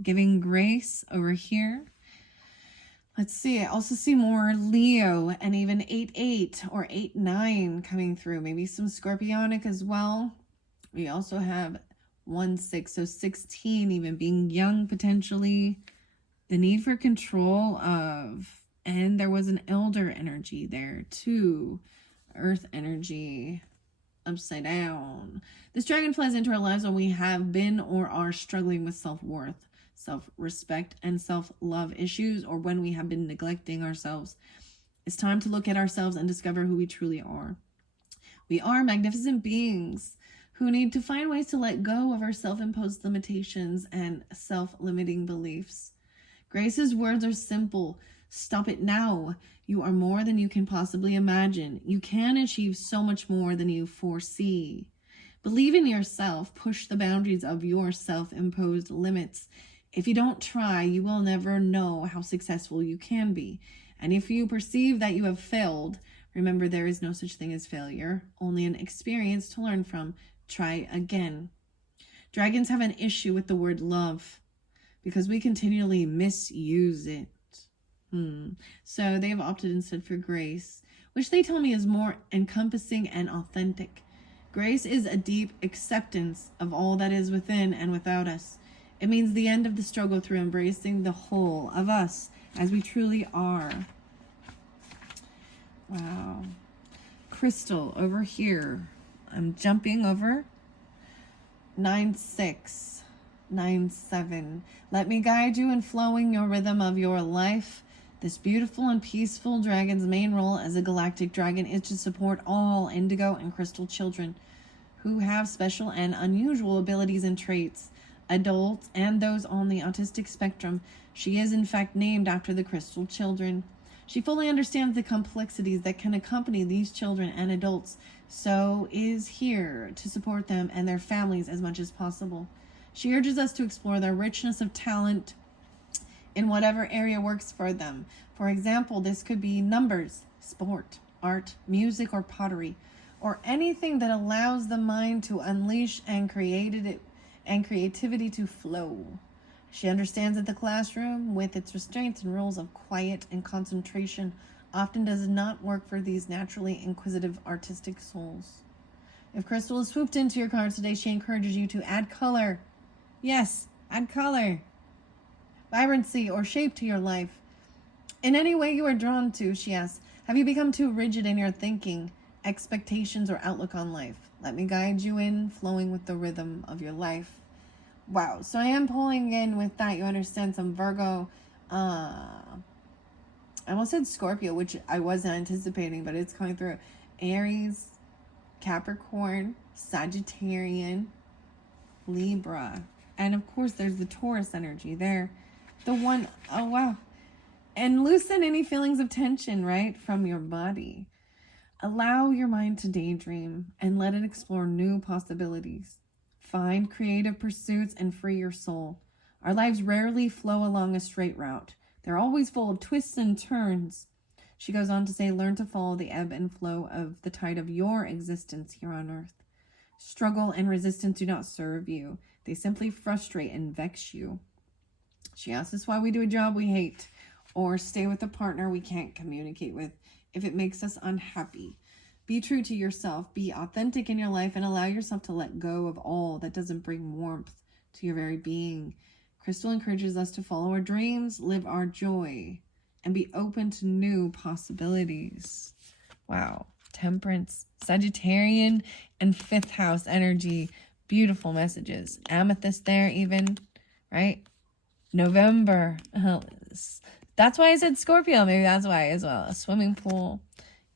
Giving grace over here. Let's see. I also see more Leo and even 8-8 or 8-9 coming through. Maybe some Scorpionic as well. We also have 1-6, so 16 even being young potentially. The need for control of, and there was an elder energy there too. Earth energy. Upside down. This dragon flies into our lives when we have been or are struggling with self-worth, self-respect, and self-love issues, or when we have been neglecting ourselves. It's time to look at ourselves and discover who we truly are. We are magnificent beings who need to find ways to let go of our self-imposed limitations and self-limiting beliefs. Grace's words are simple. Stop it now. You are more than you can possibly imagine. You can achieve so much more than you foresee. Believe in yourself. Push the boundaries of your self-imposed limits. If you don't try, you will never know how successful you can be. And if you perceive that you have failed, remember there is no such thing as failure, only an experience to learn from. Try again. Dragons have an issue with the word love because we continually misuse it. So they have opted instead for grace, which they tell me is more encompassing and authentic. Grace is a deep acceptance of all that is within and without us. It means the end of the struggle through embracing the whole of us as we truly are. Wow. Crystal over here. I'm jumping over 9-6, 9-7. Let me guide you in flowing your rhythm of your life. This beautiful and peaceful dragon's main role as a galactic dragon is to support all indigo and crystal children who have special and unusual abilities and traits, adults and those on the autistic spectrum. She is in fact named after the crystal children. She fully understands the complexities that can accompany these children and adults, so is here to support them and their families as much as possible. She urges us to explore their richness of talent in whatever area works for them. For example, this could be numbers, sport, art, music, or pottery, or anything that allows the mind to unleash and creativity to flow. She understands that the classroom, with its restraints and rules of quiet and concentration, often does not work for these naturally inquisitive artistic souls. If Crystal has swooped into your cards today, she encourages you to add color. Yes, add color, vibrancy, or shape to your life. In any way you are drawn to, she asks, have you become too rigid in your thinking, expectations, or outlook on life? Let me guide you in, flowing with the rhythm of your life. Wow, so I am pulling in with that. You understand some Virgo. I almost said Scorpio, which I wasn't anticipating, but it's coming through. Aries, Capricorn, Sagittarian, Libra. And of course, there's the Taurus energy there. The one, oh wow. And loosen any feelings of tension, right, from your body. Allow your mind to daydream and let it explore new possibilities. Find creative pursuits and free your soul. Our lives rarely flow along a straight route. They're always full of twists and turns. She goes on to say, learn to follow the ebb and flow of the tide of your existence here on earth. Struggle and resistance do not serve you. They simply frustrate and vex you. She asks us why we do a job we hate or stay with a partner we can't communicate with if it makes us unhappy. Be true to yourself, be authentic in your life, and allow yourself to let go of all that doesn't bring warmth to your very being. Crystal encourages us to follow our dreams, live our joy, and be open to new possibilities. Wow. Temperance, Sagittarian, and 5th house energy. Beautiful messages. Amethyst there even, right? November. That's why I said Scorpio. Maybe that's why as well. A swimming pool.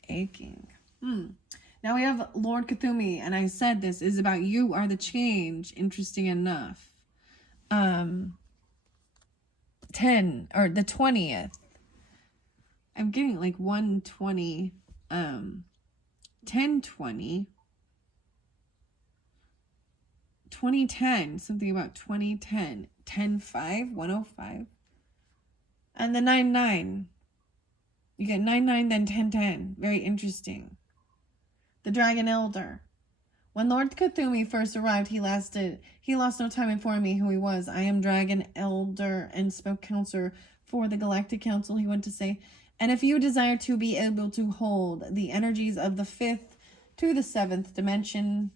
Aching. Now we have Lord Cthulhu, and I said this is about you are the change. Interesting enough. 10 or the 20th. I'm getting like 120, 1020, 2010, something about 2010, 10-5, 105, and the 9-9. You get 9-9, then 10-10. Very interesting. The Dragon Elder. When Lord Cthulhu first arrived, he lost no time informing me who he was. I am Dragon Elder and spoke counselor for the Galactic Council, he went to say. And if you desire to be able to hold the energies of the 5th to the 7th dimension,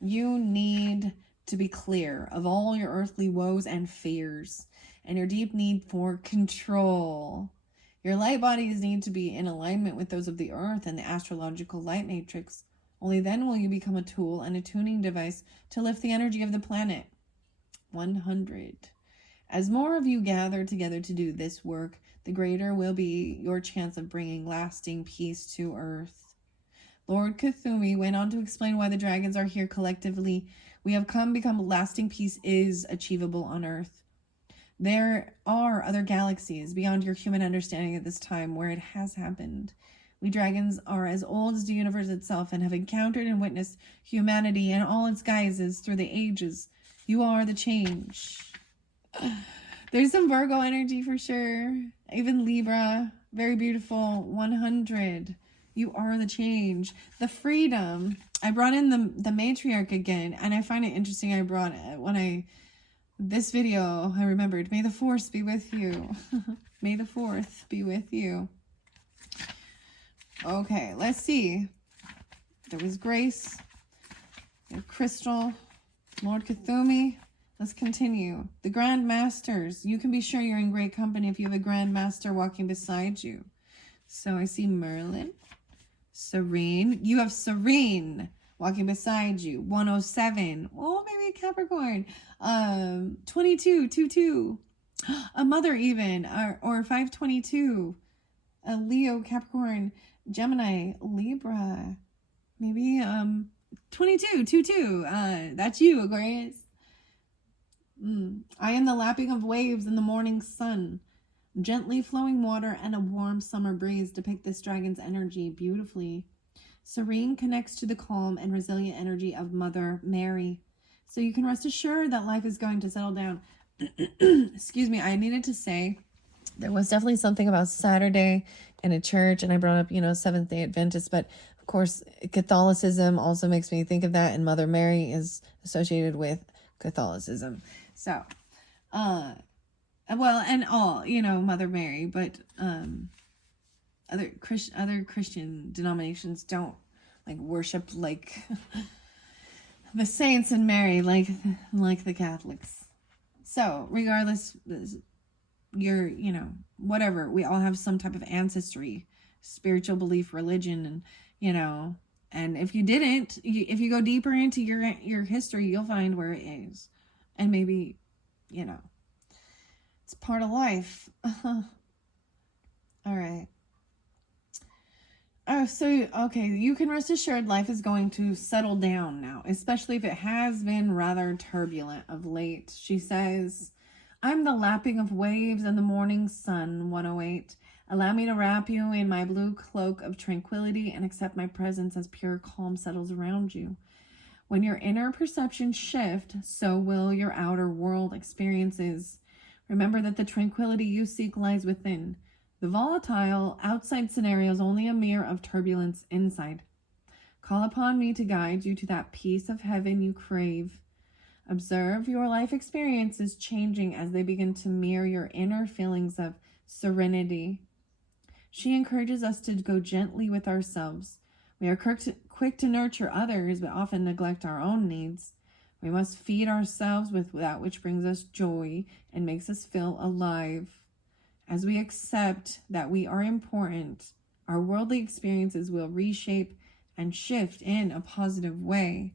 you need to be clear of all your earthly woes and fears and your deep need for control. Your light bodies need to be in alignment with those of the earth and the astrological light matrix. Only then will you become a tool and a tuning device to lift the energy of the planet. 100. As more of you gather together to do this work, the greater will be your chance of bringing lasting peace to earth. Lord Cthulhu went on to explain why the dragons are here collectively. We have become lasting peace is achievable on earth. There are other galaxies beyond your human understanding at this time where it has happened. We dragons are as old as the universe itself and have encountered and witnessed humanity in all its guises through the ages. You are the change. There's some Virgo energy for sure. Even Libra. Very beautiful. 100. You are the change. The freedom. I brought in the matriarch again, and I find it interesting. I brought it this video, I remembered, may the force be with you. May the 4th be with you. Okay, let's see. There was Grace, Crystal, Lord Cthulhu. Let's continue. The Grand Masters. You can be sure you're in great company if you have a Grand Master walking beside you. So I see Merlin, Serene. You have Serene, walking beside you. 107. Oh, maybe Capricorn. 22, 22. A mother even, or 522. A Leo, Capricorn, Gemini, Libra. Maybe 22, 22. That's you, Aquarius. I am the lapping of waves in the morning sun. Gently flowing water and a warm summer breeze depict this dragon's energy beautifully. Serene connects to the calm and resilient energy of Mother Mary. So you can rest assured that life is going to settle down. Excuse me, I needed to say there was definitely something about Saturday in a church, and I brought up, Seventh-day Adventist, but of course, Catholicism also makes me think of that, and Mother Mary is associated with Catholicism. So, well, and all, Mother Mary, but other Christian denominations don't worship the saints and Mary like the Catholics. So regardless, you're whatever, we all have some type of ancestry, spiritual belief, religion, and and if you didn't, if you go deeper into your history, you'll find where it is, and maybe it's part of life. All right. Oh, so, okay, you can rest assured life is going to settle down now, especially if it has been rather turbulent of late. She says, I'm the lapping of waves in the morning sun, 108. Allow me to wrap you in my blue cloak of tranquility and accept my presence as pure calm settles around you. When your inner perceptions shift, so will your outer world experiences. Remember that the tranquility you seek lies within. The volatile outside scenario is only a mirror of turbulence inside. Call upon me to guide you to that peace of heaven you crave. Observe your life experiences changing as they begin to mirror your inner feelings of serenity. She encourages us to go gently with ourselves. We are quick to nurture others, but often neglect our own needs. We must feed ourselves with that which brings us joy and makes us feel alive. As we accept that we are important, our worldly experiences will reshape and shift in a positive way.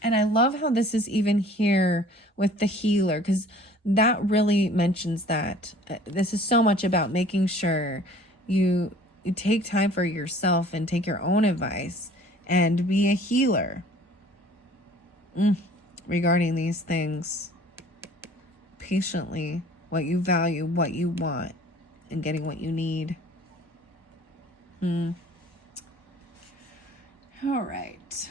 And I love how this is even here with the healer, because that really mentions that. This is so much about making sure you take time for yourself and take your own advice and be a healer regarding these things patiently. What you value, what you want, and getting what you need. All right.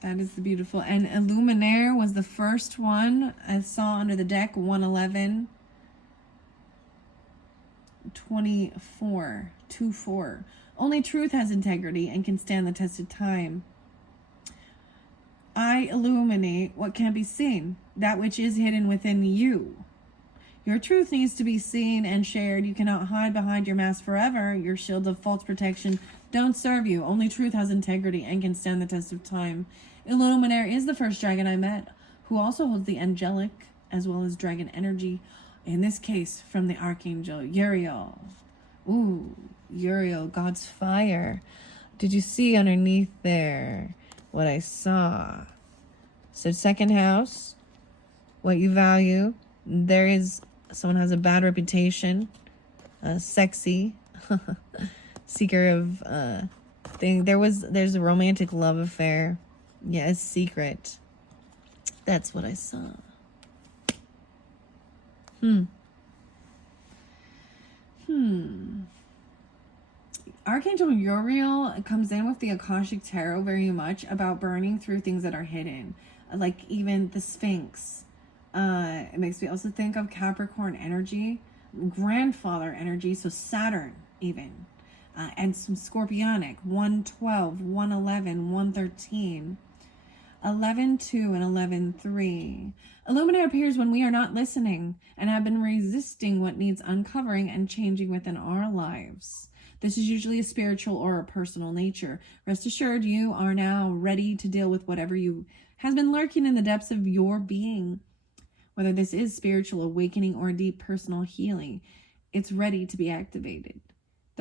That is the beautiful. And Illuminaire was the first one I saw under the deck, 111. 24. 2-4. Only truth has integrity and can stand the test of time. I illuminate what can be seen, that which is hidden within you. Your truth needs to be seen and shared. You cannot hide behind your mask forever. Your shield of false protection don't serve you. Only truth has integrity and can stand the test of time. Illuminaire is the first dragon I met, who also holds the angelic as well as dragon energy. In this case, from the archangel Uriel. Ooh, Uriel, God's fire. Did you see underneath there what I saw? So second house, what you value. There is someone has a bad reputation, sexy, seeker of thing. There's a romantic love affair. Yeah, a secret. That's what I saw. Archangel Uriel comes in with the Akashic Tarot very much about burning through things that are hidden, like even the Sphinx. It makes me also think of Capricorn energy, grandfather energy, so Saturn even, and some Scorpionic, 112, 111, 113, 11-2, and 11-3. Illuminator appears when we are not listening and have been resisting what needs uncovering and changing within our lives. This is usually a spiritual or a personal nature. Rest assured, you are now ready to deal with whatever has been lurking in the depths of your being. Whether this is spiritual awakening or deep personal healing, it's ready to be activated.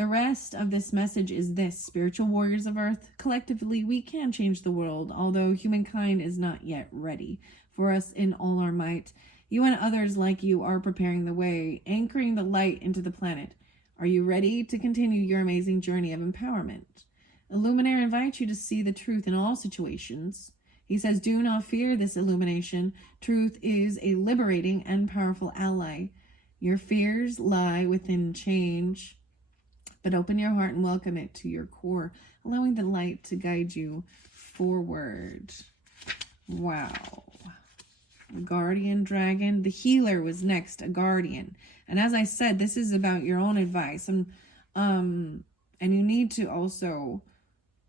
The rest of this message is this: spiritual warriors of Earth, collectively we can change the world, although humankind is not yet ready. For us in all our might, you and others like you are preparing the way, anchoring the light into the planet. Are you ready to continue your amazing journey of empowerment? Illuminator invites you to see the truth in all situations. He says, do not fear this illumination. Truth is a liberating and powerful ally. Your fears lie within change, but open your heart and welcome it to your core, allowing the light to guide you forward. Wow. Guardian dragon. The healer was next, a guardian. And as I said, this is about your own advice. And you need to also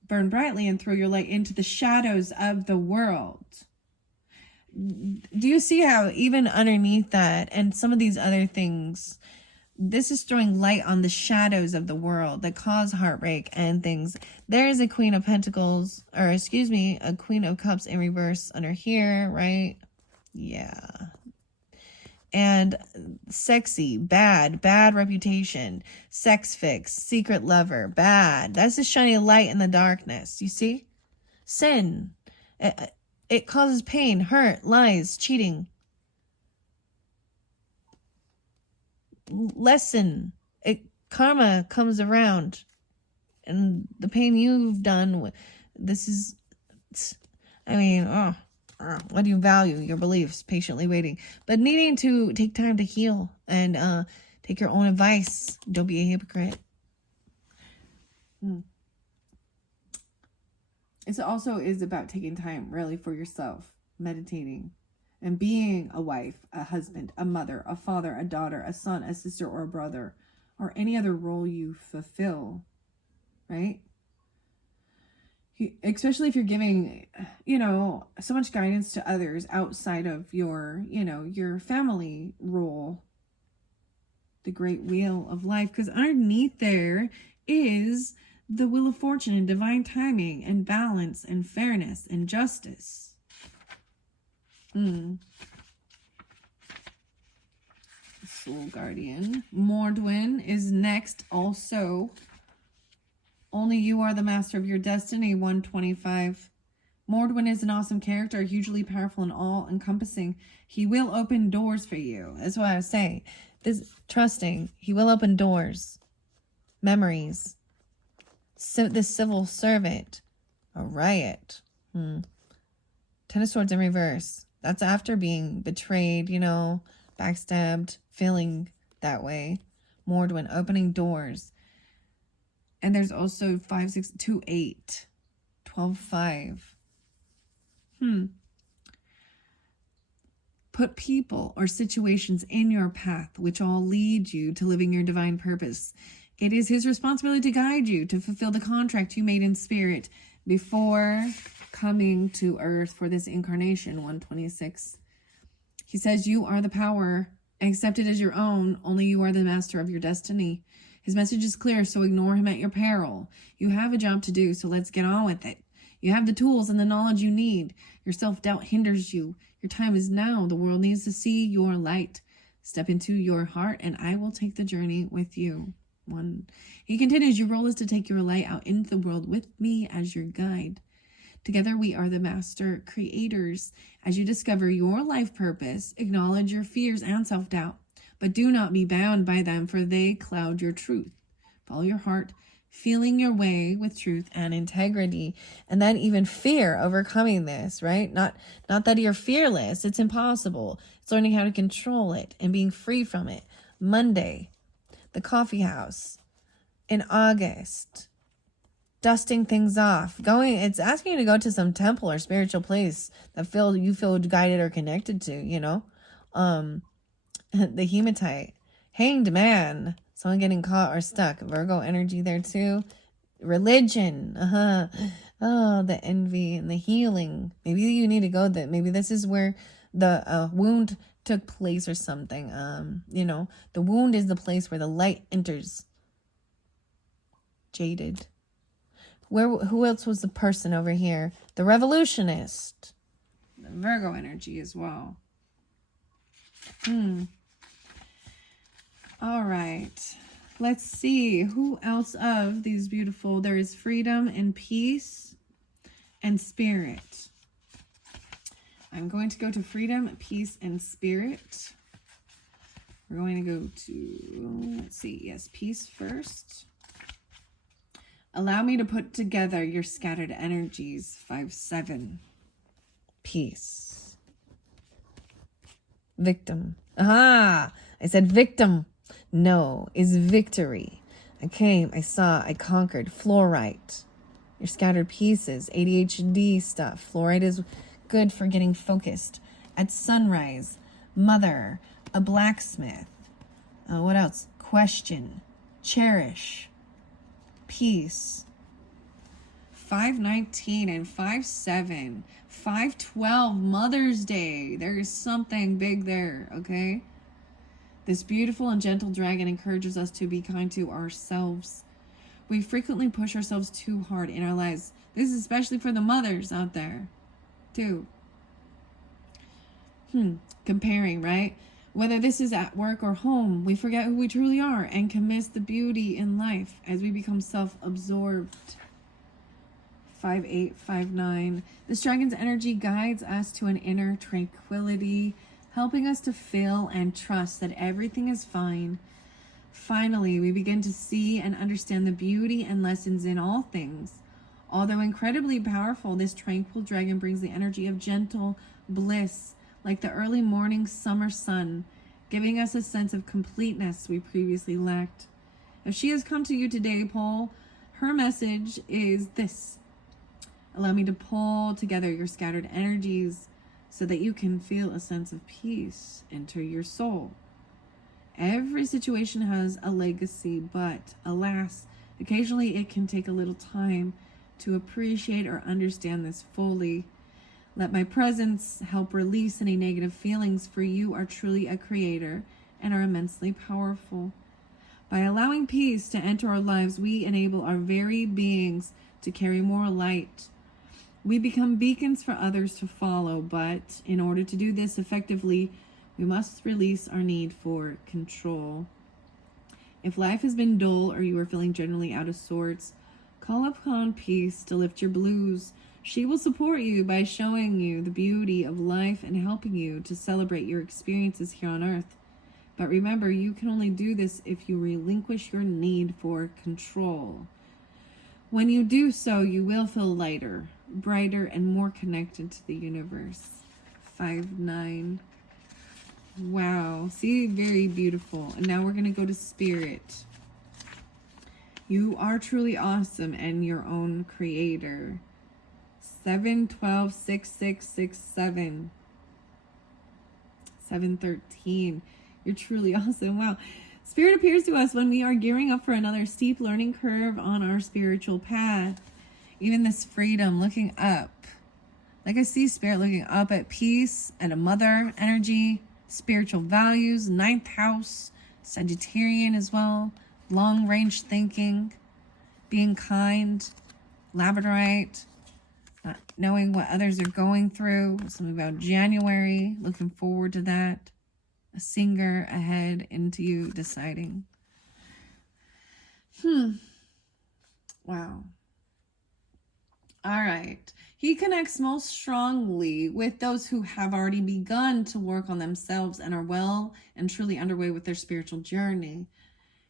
burn brightly and throw your light into the shadows of the world. Do you see how even underneath that and some of these other things, this is throwing light on the shadows of the world that cause heartbreak and things. There is a Queen of Pentacles, or excuse me, a Queen of Cups in reverse under here, right? Yeah. And sexy, bad reputation, sex fix, secret lover, bad. That's just shining a light in the darkness. You see? Sin. It causes pain, hurt, lies, cheating. Lesson. Karma comes around. And the pain you've done, this is, I mean, what do you value? Your beliefs, patiently waiting. But needing to take time to heal and take your own advice. Don't be a hypocrite. It also is about taking time really for yourself, meditating, and being a wife, a husband, a mother, a father, a daughter, a son, a sister, or a brother, or any other role you fulfill, right? Especially if you're giving, so much guidance to others outside of your, your family role, the great wheel of life, because underneath there is the wheel of fortune and divine timing and balance and fairness and justice. Soul guardian. Mordwin is next also. Only you are the master of your destiny, 125. Mordwin is an awesome character, hugely powerful and all-encompassing. He will open doors for you. That's what I was saying. Trusting. He will open doors. Memories. The civil servant. A riot. Ten of Swords in reverse. That's after being betrayed, backstabbed, feeling that way. Mordwin, opening doors. And there's also 5, 6, 2, 8, 12, 5. Put people or situations in your path which all lead you to living your divine purpose. It is his responsibility to guide you to fulfill the contract you made in spirit before coming to earth for this incarnation, 126. He says you are the power, accept it as your own. Only you are the master of your destiny. His message is clear, so ignore him at your peril. You have a job to do, so let's get on with it. You have the tools and the knowledge you need. Your self-doubt hinders you. Your time is now. The world needs to see your light. Step into your heart, and I will take the journey with you. 1. He continues, your role is to take your light out into the world with me as your guide. Together we are the master creators. As you discover your life purpose, acknowledge your fears and self-doubt. But do not be bound by them, for they cloud your truth. Follow your heart, feeling your way with truth and integrity. And then even fear, overcoming this, right? Not that you're fearless. It's impossible. It's learning how to control it and being free from it. Monday, the coffee house. In August, dusting things off. It's asking you to go to some temple or spiritual place that you feel guided or connected to, The hematite. Hanged man. Someone getting caught or stuck. Virgo energy there too. Religion. Oh, the envy and the healing. Maybe you need to go there. Maybe this is where the wound took place or something. The wound is the place where the light enters. Jaded. Who else was the person over here? The revolutionist. The Virgo energy as well. All right. Let's see who else of these beautiful. There is freedom and peace and spirit. I'm going to go to freedom, peace, and spirit. We're going to go to, let's see, yes, peace first. Allow me to put together your scattered energies. 5-7. Peace. Victim. Aha! I said victim. No, is victory. I came, I saw, I conquered. Fluorite. Your scattered pieces. ADHD stuff. Fluorite is good for getting focused. At sunrise. Mother. A blacksmith. What else? Question. Cherish. Peace. 5-19 and 5-7. 5-12. Mother's Day. There is something big there, okay? This beautiful and gentle dragon encourages us to be kind to ourselves. We frequently push ourselves too hard in our lives. This is especially for the mothers out there, too. Comparing, right? Whether this is at work or home, we forget who we truly are and can miss the beauty in life as we become self-absorbed. 5-8, 5-9. This dragon's energy guides us to an inner tranquility, helping us to feel and trust that everything is fine. Finally, we begin to see and understand the beauty and lessons in all things. Although incredibly powerful, this tranquil dragon brings the energy of gentle bliss, like the early morning summer sun, giving us a sense of completeness we previously lacked. If she has come to you today, Paul, her message is this. Allow me to pull together your scattered energies so that you can feel a sense of peace enter your soul. Every situation has a legacy, but alas, occasionally it can take a little time to appreciate or understand this fully. Let my presence help release any negative feelings, for you are truly a creator and are immensely powerful. By allowing peace to enter our lives, we enable our very beings to carry more light. We become beacons for others to follow, but in order to do this effectively, we must release our need for control. If life has been dull or you are feeling generally out of sorts, call upon peace to lift your blues. She will support you by showing you the beauty of life and helping you to celebrate your experiences here on earth. But remember, you can only do this if you relinquish your need for control. When you do so, you will feel lighter, brighter, and more connected to the universe. 5-9. Wow. See, very beautiful. And now we're going to go to spirit. You are truly awesome and your own creator. 7-12, 6-6, 6-7. 7-13. You're truly awesome. Wow. Spirit appears to us when we are gearing up for another steep learning curve on our spiritual path. Even this freedom, looking up. Like I see spirit looking up at peace and a mother energy, spiritual values, 9th house, Sagittarian as well, long range thinking, being kind, labradorite, not knowing what others are going through, something about January, looking forward to that. A singer ahead into you deciding. Wow. All right. He connects most strongly with those who have already begun to work on themselves and are well and truly underway with their spiritual journey.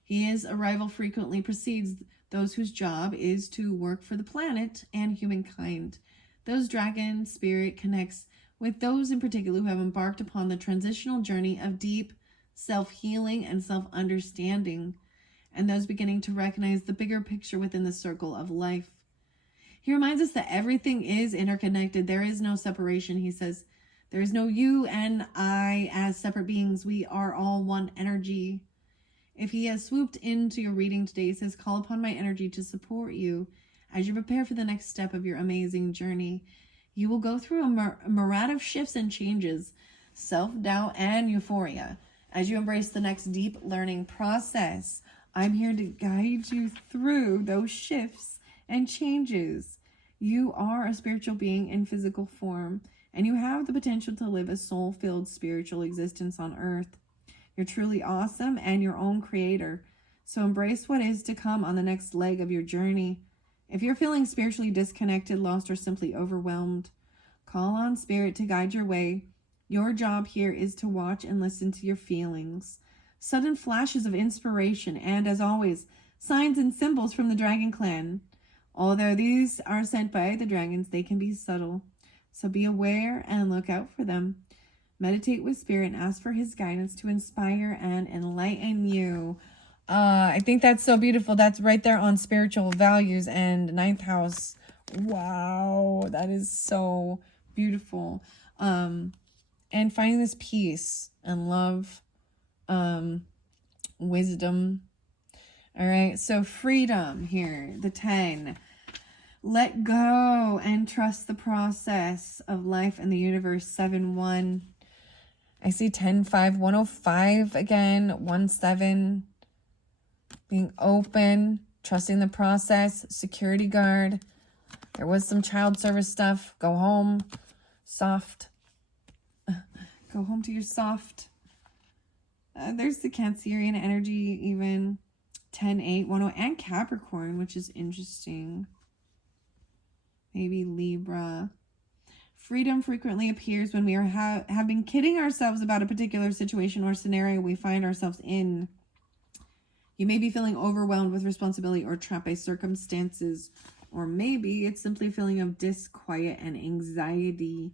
His arrival frequently precedes those whose job is to work for the planet and humankind. Those dragon spirit connects with those in particular who have embarked upon the transitional journey of deep self-healing and self-understanding, and those beginning to recognize the bigger picture within the circle of life. He reminds us that everything is interconnected. There is no separation, he says. There is no you and I as separate beings. We are all one energy. If he has swooped into your reading today, he says, call upon my energy to support you as you prepare for the next step of your amazing journey. You will go through a myriad of shifts and changes, self-doubt and euphoria, as you embrace the next deep learning process. I'm here to guide you through those shifts and changes. You are a spiritual being in physical form, and you have the potential to live a soul-filled spiritual existence on earth. You're truly awesome and your own creator. So embrace what is to come on the next leg of your journey. If you're feeling spiritually disconnected, lost, or simply overwhelmed, call on Spirit to guide your way. Your job here is to watch and listen to your feelings. Sudden flashes of inspiration and, as always, signs and symbols from the Dragon Clan. Although these are sent by the dragons, they can be subtle. So be aware and look out for them. Meditate with Spirit and ask for his guidance to inspire and enlighten you. I think that's so beautiful. That's right there on spiritual values and 9th house. Wow, that is so beautiful. And finding this peace and love, wisdom. All right, so freedom here, the 10. Let go and trust the process of life and the universe, 7-1. I see 10-5, 105 again, 1-7. Being open, trusting the process, security guard. There was some child service stuff. Go home, soft. Go home to your soft. There's the Cancerian energy even. 10-8, 1-0, and Capricorn, which is interesting. Maybe Libra. Freedom frequently appears when we are have been kidding ourselves about a particular situation or scenario we find ourselves in. You may be feeling overwhelmed with responsibility or trapped by circumstances, or maybe it's simply a feeling of disquiet and anxiety.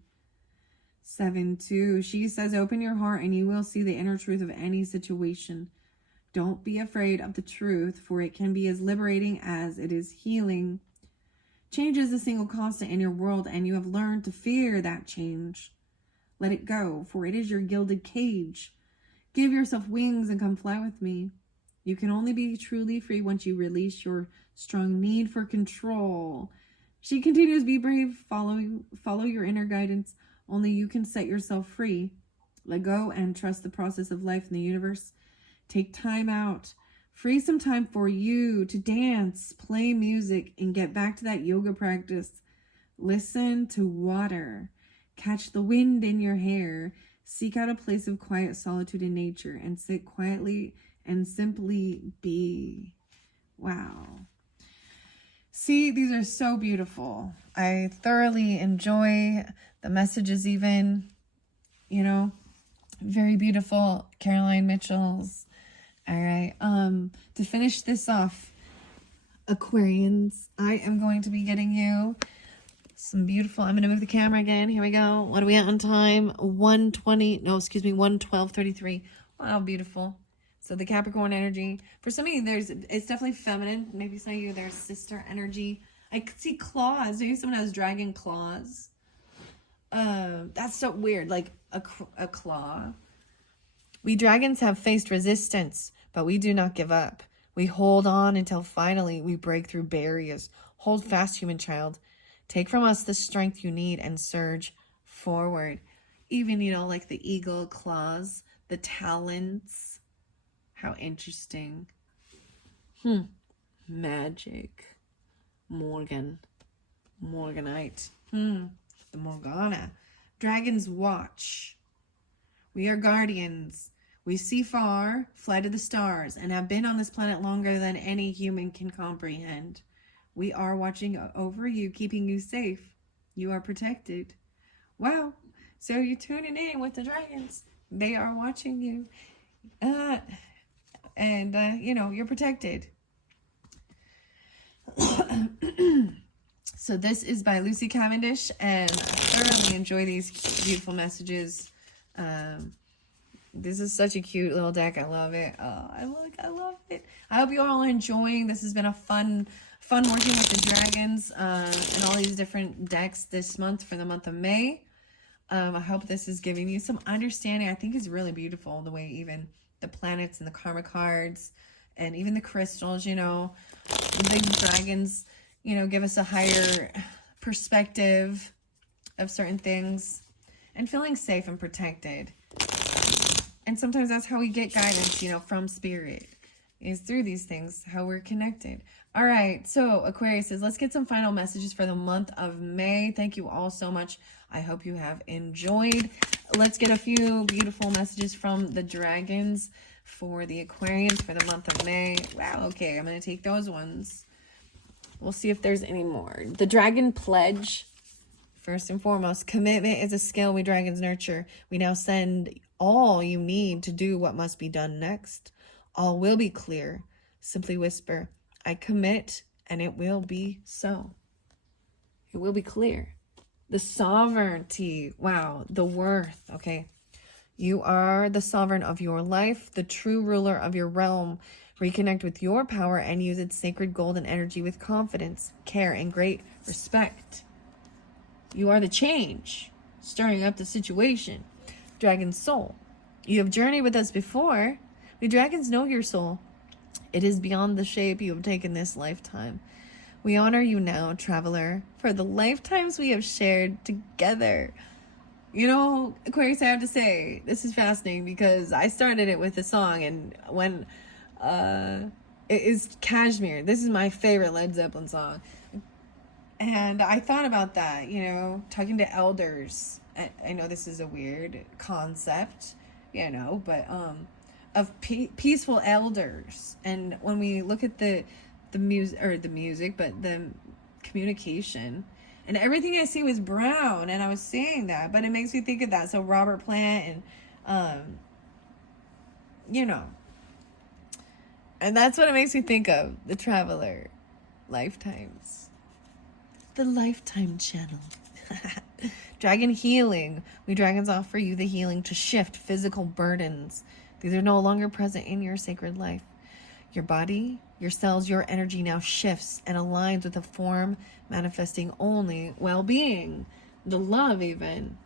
7-2, she says, open your heart and you will see the inner truth of any situation. Don't be afraid of the truth, for it can be as liberating as it is healing. Change is the single constant in your world, and you have learned to fear that change. Let it go, for it is your gilded cage. Give yourself wings and come fly with me. You can only be truly free once you release your strong need for control. She continues, be brave, follow your inner guidance. Only you can set yourself free. Let go and trust the process of life in the universe. Take time out. Free some time for you to dance, play music, and get back to that yoga practice. Listen to water. Catch the wind in your hair. Seek out a place of quiet solitude in nature and sit quietly and simply be. Wow. See, these are so beautiful. I thoroughly enjoy the messages even, you know, very beautiful. Caroline Mitchell's. All right. To finish this off, Aquarians, I am going to be getting you some beautiful, I'm going to move the camera again. Here we go. What are we at on time? 1:12:33. Wow, beautiful. So the Capricorn energy, for some of you, it's definitely feminine. Maybe some of you, there's sister energy. I could see claws. Maybe someone has dragon claws. That's so weird, like a claw. We dragons have faced resistance, but we do not give up. We hold on until finally we break through barriers. Hold fast, human child. Take from us the strength you need and surge forward. Even, you know, like the eagle claws, the talons. How interesting. Magic. Morganite. The Morgana. Dragon's watch. We are guardians. We see far, fly to the stars, and have been on this planet longer than any human can comprehend. We are watching over you, keeping you safe. You are protected. Wow. So you're tuning in with the dragons. They are watching you. You know, you're protected. So this is by Lucy Cavendish, and I thoroughly enjoy these beautiful messages. This is such a cute little deck. I love it. I love it. I hope you all are enjoying. This has been a fun working with the dragons and all these different decks this month for the month of May. I hope this is giving you some understanding. I think it's really beautiful the way even the planets and the karma cards and even the crystals, you know, the big dragons, you know, give us a higher perspective of certain things and feeling safe and protected. And sometimes that's how we get guidance, you know, from spirit, is through these things, how we're connected. All right, so Aquarius says, let's get some final messages for the month of May. Thank you all so much. I hope you have enjoyed. Let's get a few beautiful messages from the dragons for the Aquarians for the month of May. Wow, okay, I'm going to take those ones. We'll see if there's any more. The Dragon Pledge. First and foremost, commitment is a skill we dragons nurture. We now send all you need to do what must be done next. All will be clear. Simply whisper, I commit, and it will be so. It will be clear. The sovereignty. Wow. The worth. Okay. You are the sovereign of your life, the true ruler of your realm. Reconnect with your power and use its sacred golden energy with confidence, care, and great respect. You are the change, stirring up the situation. Dragon soul. You have journeyed with us before. We dragons know your soul. It is beyond the shape you have taken this lifetime. We honor you now, traveler, for the lifetimes we have shared together. You know, Aquarius, I have to say, this is fascinating because I started it with a song, and when it is Kashmir. This is my favorite Led Zeppelin song. And I thought about that, you know, talking to elders. I know this is a weird concept, you know, but of peaceful elders. And when we look at the music, but the communication, and everything I see was brown, and I was saying that, but it makes me think of that. So Robert Plant and you know, and that's what it makes me think of, the Traveler lifetimes. The Lifetime Channel. Dragon healing. We dragons offer you the healing to shift physical burdens. These are no longer present in your sacred life. Your body, your cells, your energy now shifts and aligns with a form manifesting only well-being. The love even.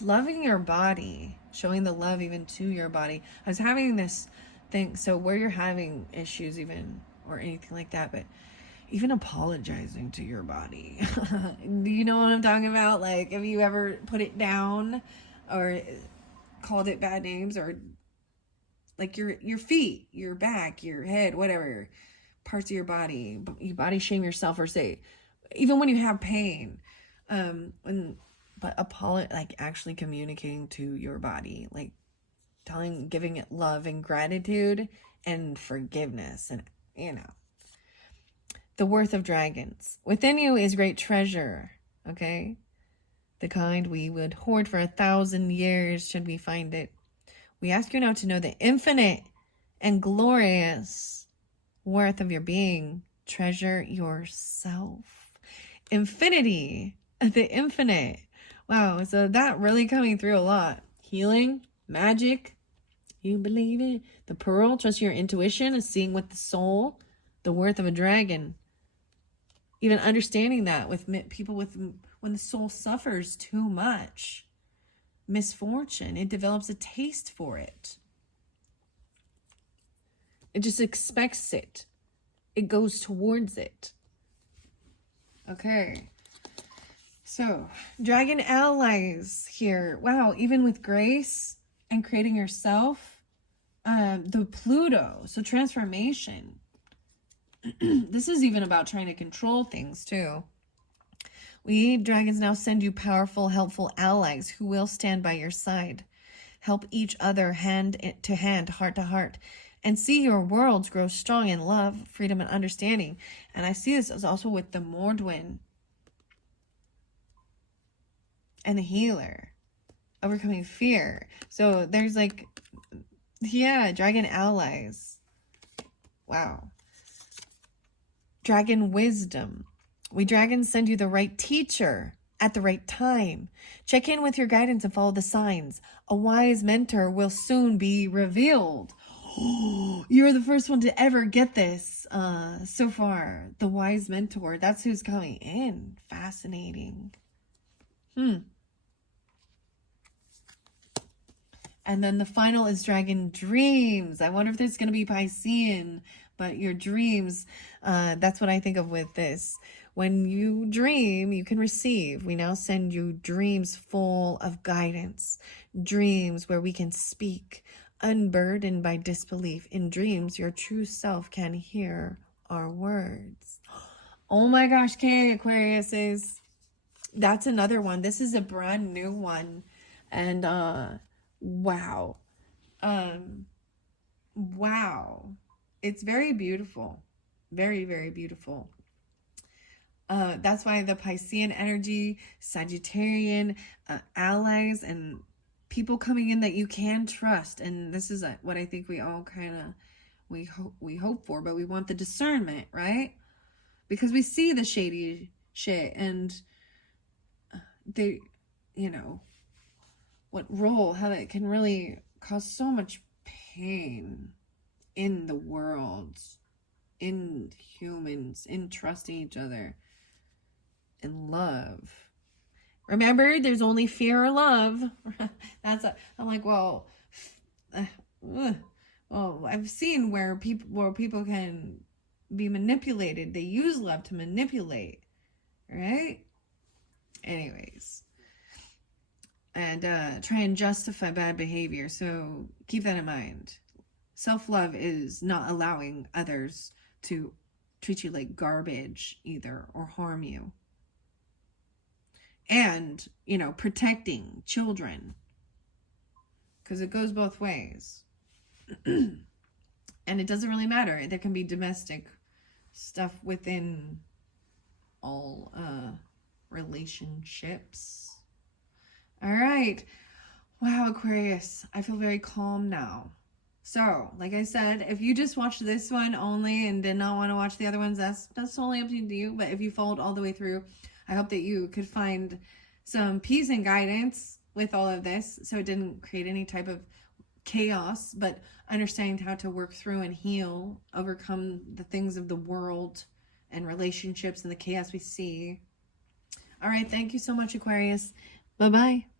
Loving your body. Showing the love even to your body. I was having this thing, so where you're having issues even, or anything like that, but even apologizing to your body. Do you know what I'm talking about? Like, have you ever put it down or called it bad names, or like your feet, your back, your head, whatever parts of your body, you body shame yourself, or say, even when you have pain, like actually communicating to your body, like giving it love and gratitude and forgiveness, and you know. The worth of dragons. Within you is great treasure, okay? The kind we would hoard for 1,000 years should we find it. We ask you now to know the infinite and glorious worth of your being. Treasure yourself. Infinity, the infinite. Wow, so that really coming through a lot. Healing, magic, you believe it. The pearl, trust your intuition, is seeing with the soul. The worth of a dragon. Even understanding that with people when the soul suffers too much misfortune, it develops a taste for it. It just expects it. It goes towards it. Okay. So, dragon allies here. Wow, even with grace and creating yourself. The Pluto, so transformation. This is even about trying to control things too. We dragons now send you powerful, helpful allies who will stand by your side. Help each other hand to hand, heart to heart, and see your worlds grow strong in love, freedom, and understanding. And I see this as also with the Mordwin and the healer, overcoming fear. So there's like, yeah, dragon allies. Wow. Dragon wisdom. We dragons send you the right teacher at the right time. Check in with your guidance and follow the signs. A wise mentor will soon be revealed. You're the first one to ever get this so far. The wise mentor. That's who's coming in. Fascinating. And then the final is dragon dreams. I wonder if there's going to be Piscean. But your dreams, that's what I think of with this. When you dream, you can receive. We now send you dreams full of guidance. Dreams where we can speak, unburdened by disbelief. In dreams, your true self can hear our words. Oh my gosh, okay, Aquarius, that's another one. This is a brand new one. And, wow. wow. It's very beautiful. Very, very beautiful. That's why the Piscean energy, Sagittarian, allies, and people coming in that you can trust. And this is what I think we all kind of, we hope for, but we want the discernment, right? Because we see the shady shit and they, you know, how that can really cause so much pain in the world, in humans, in trusting each other, in love. Remember, there's only fear or love. I'm like, well, I've seen where people can be manipulated. They use love to manipulate, right? Anyways, and try and justify bad behavior. So keep that in mind. Self-love is not allowing others to treat you like garbage either or harm you. And, you know, protecting children, because it goes both ways. And it doesn't really matter. There can be domestic stuff within all relationships. All right. Wow, Aquarius, I feel very calm now. So, like I said, if you just watched this one only and did not want to watch the other ones, that's totally up to you. But if you followed all the way through, I hope that you could find some peace and guidance with all of this, so it didn't create any type of chaos, but understanding how to work through and heal, overcome the things of the world and relationships and the chaos we see. All right, thank you so much, Aquarius. Bye-bye.